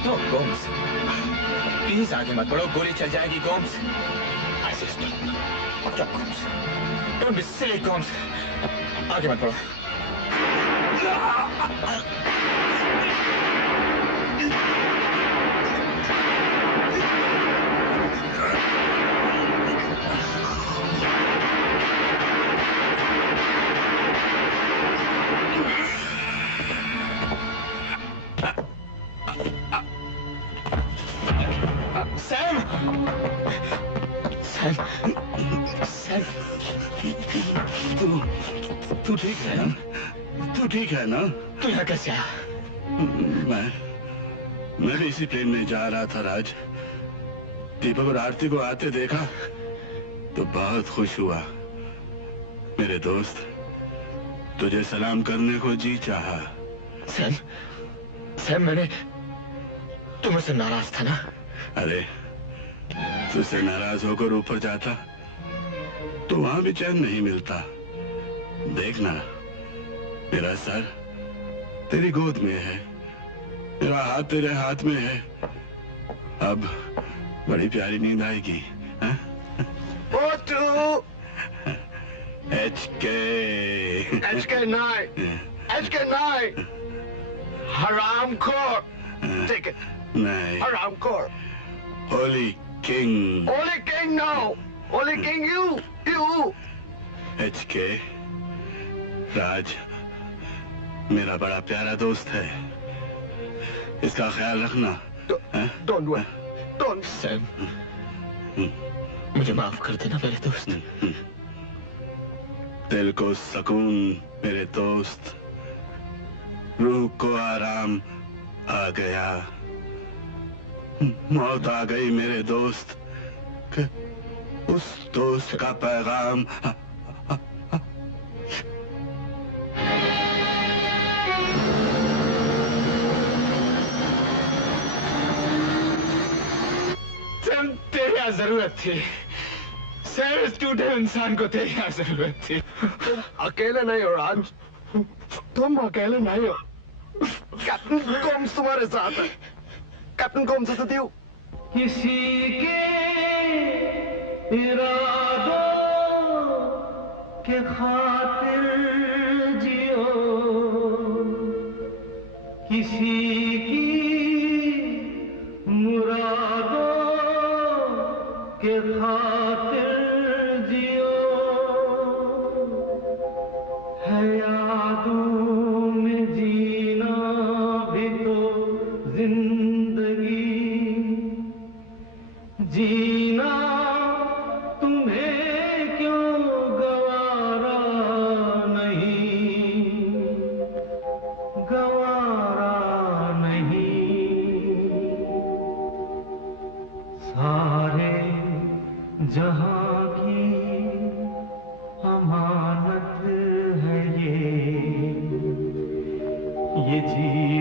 No, Gomes, please आगे मत बढ़ो, गोली चल जाएगी गोम्स। ऐसे stop Gomes, don't be silly Gomes, आगे मत बढ़ो। सैम, सैम, सैम, तू ठीक है ना? तू ठीक है ना? तू यहाँ कैसे आया? मैं भी इसी प्लेन में जा रहा था राज। दीपक और आरती को आते देखा तो बहुत खुश हुआ। मेरे दोस्त, तुझे सलाम करने को जी चाहा। सैम, सैम, मैंने तुमसे नाराज था ना? अरे, तुझसे नाराज होकर ऊपर जाता तो वहां भी चैन नहीं मिलता। देखना, मेरा सर तेरी गोद में है, मेरा हाथ तेरे हाथ में है। अब बड़ी प्यारी नींद आएगी। HK 9 हराम खोर। Take it. नहीं, हराम खोर। Holy King. Holy King, no. Holy King, you. HK, राज मेरा बड़ा प्यारा दोस्त है, इसका ख्याल रखना। Don't do it. Don't. Sam, मुझे माफ कर देना मेरे दोस्त। दिल को सुकून मेरे दोस्त, रूह को आराम आ गया। मौत आ गई मेरे दोस्त, उस दोस्त का पैगाम। सैम, तेरी यहाँ जरूरत थी। सैम, इस टूटे इंसान को तेरी यहाँ जरूरत थी। तुम अकेले नहीं हो राज, तुम अकेले नहीं हो। कैप्टन गोम्स तुम्हारे साथ है। Captain Gomes is with you. किसी के इरादों के खातिर जियो, किसी की मुरादों के खातिर जियो, है यादों में जीना भी तो जिंदगी, जीना तुम्हें क्यों गवारा नहीं, गवारा नहीं। सारे जहां की अमानत है ये जी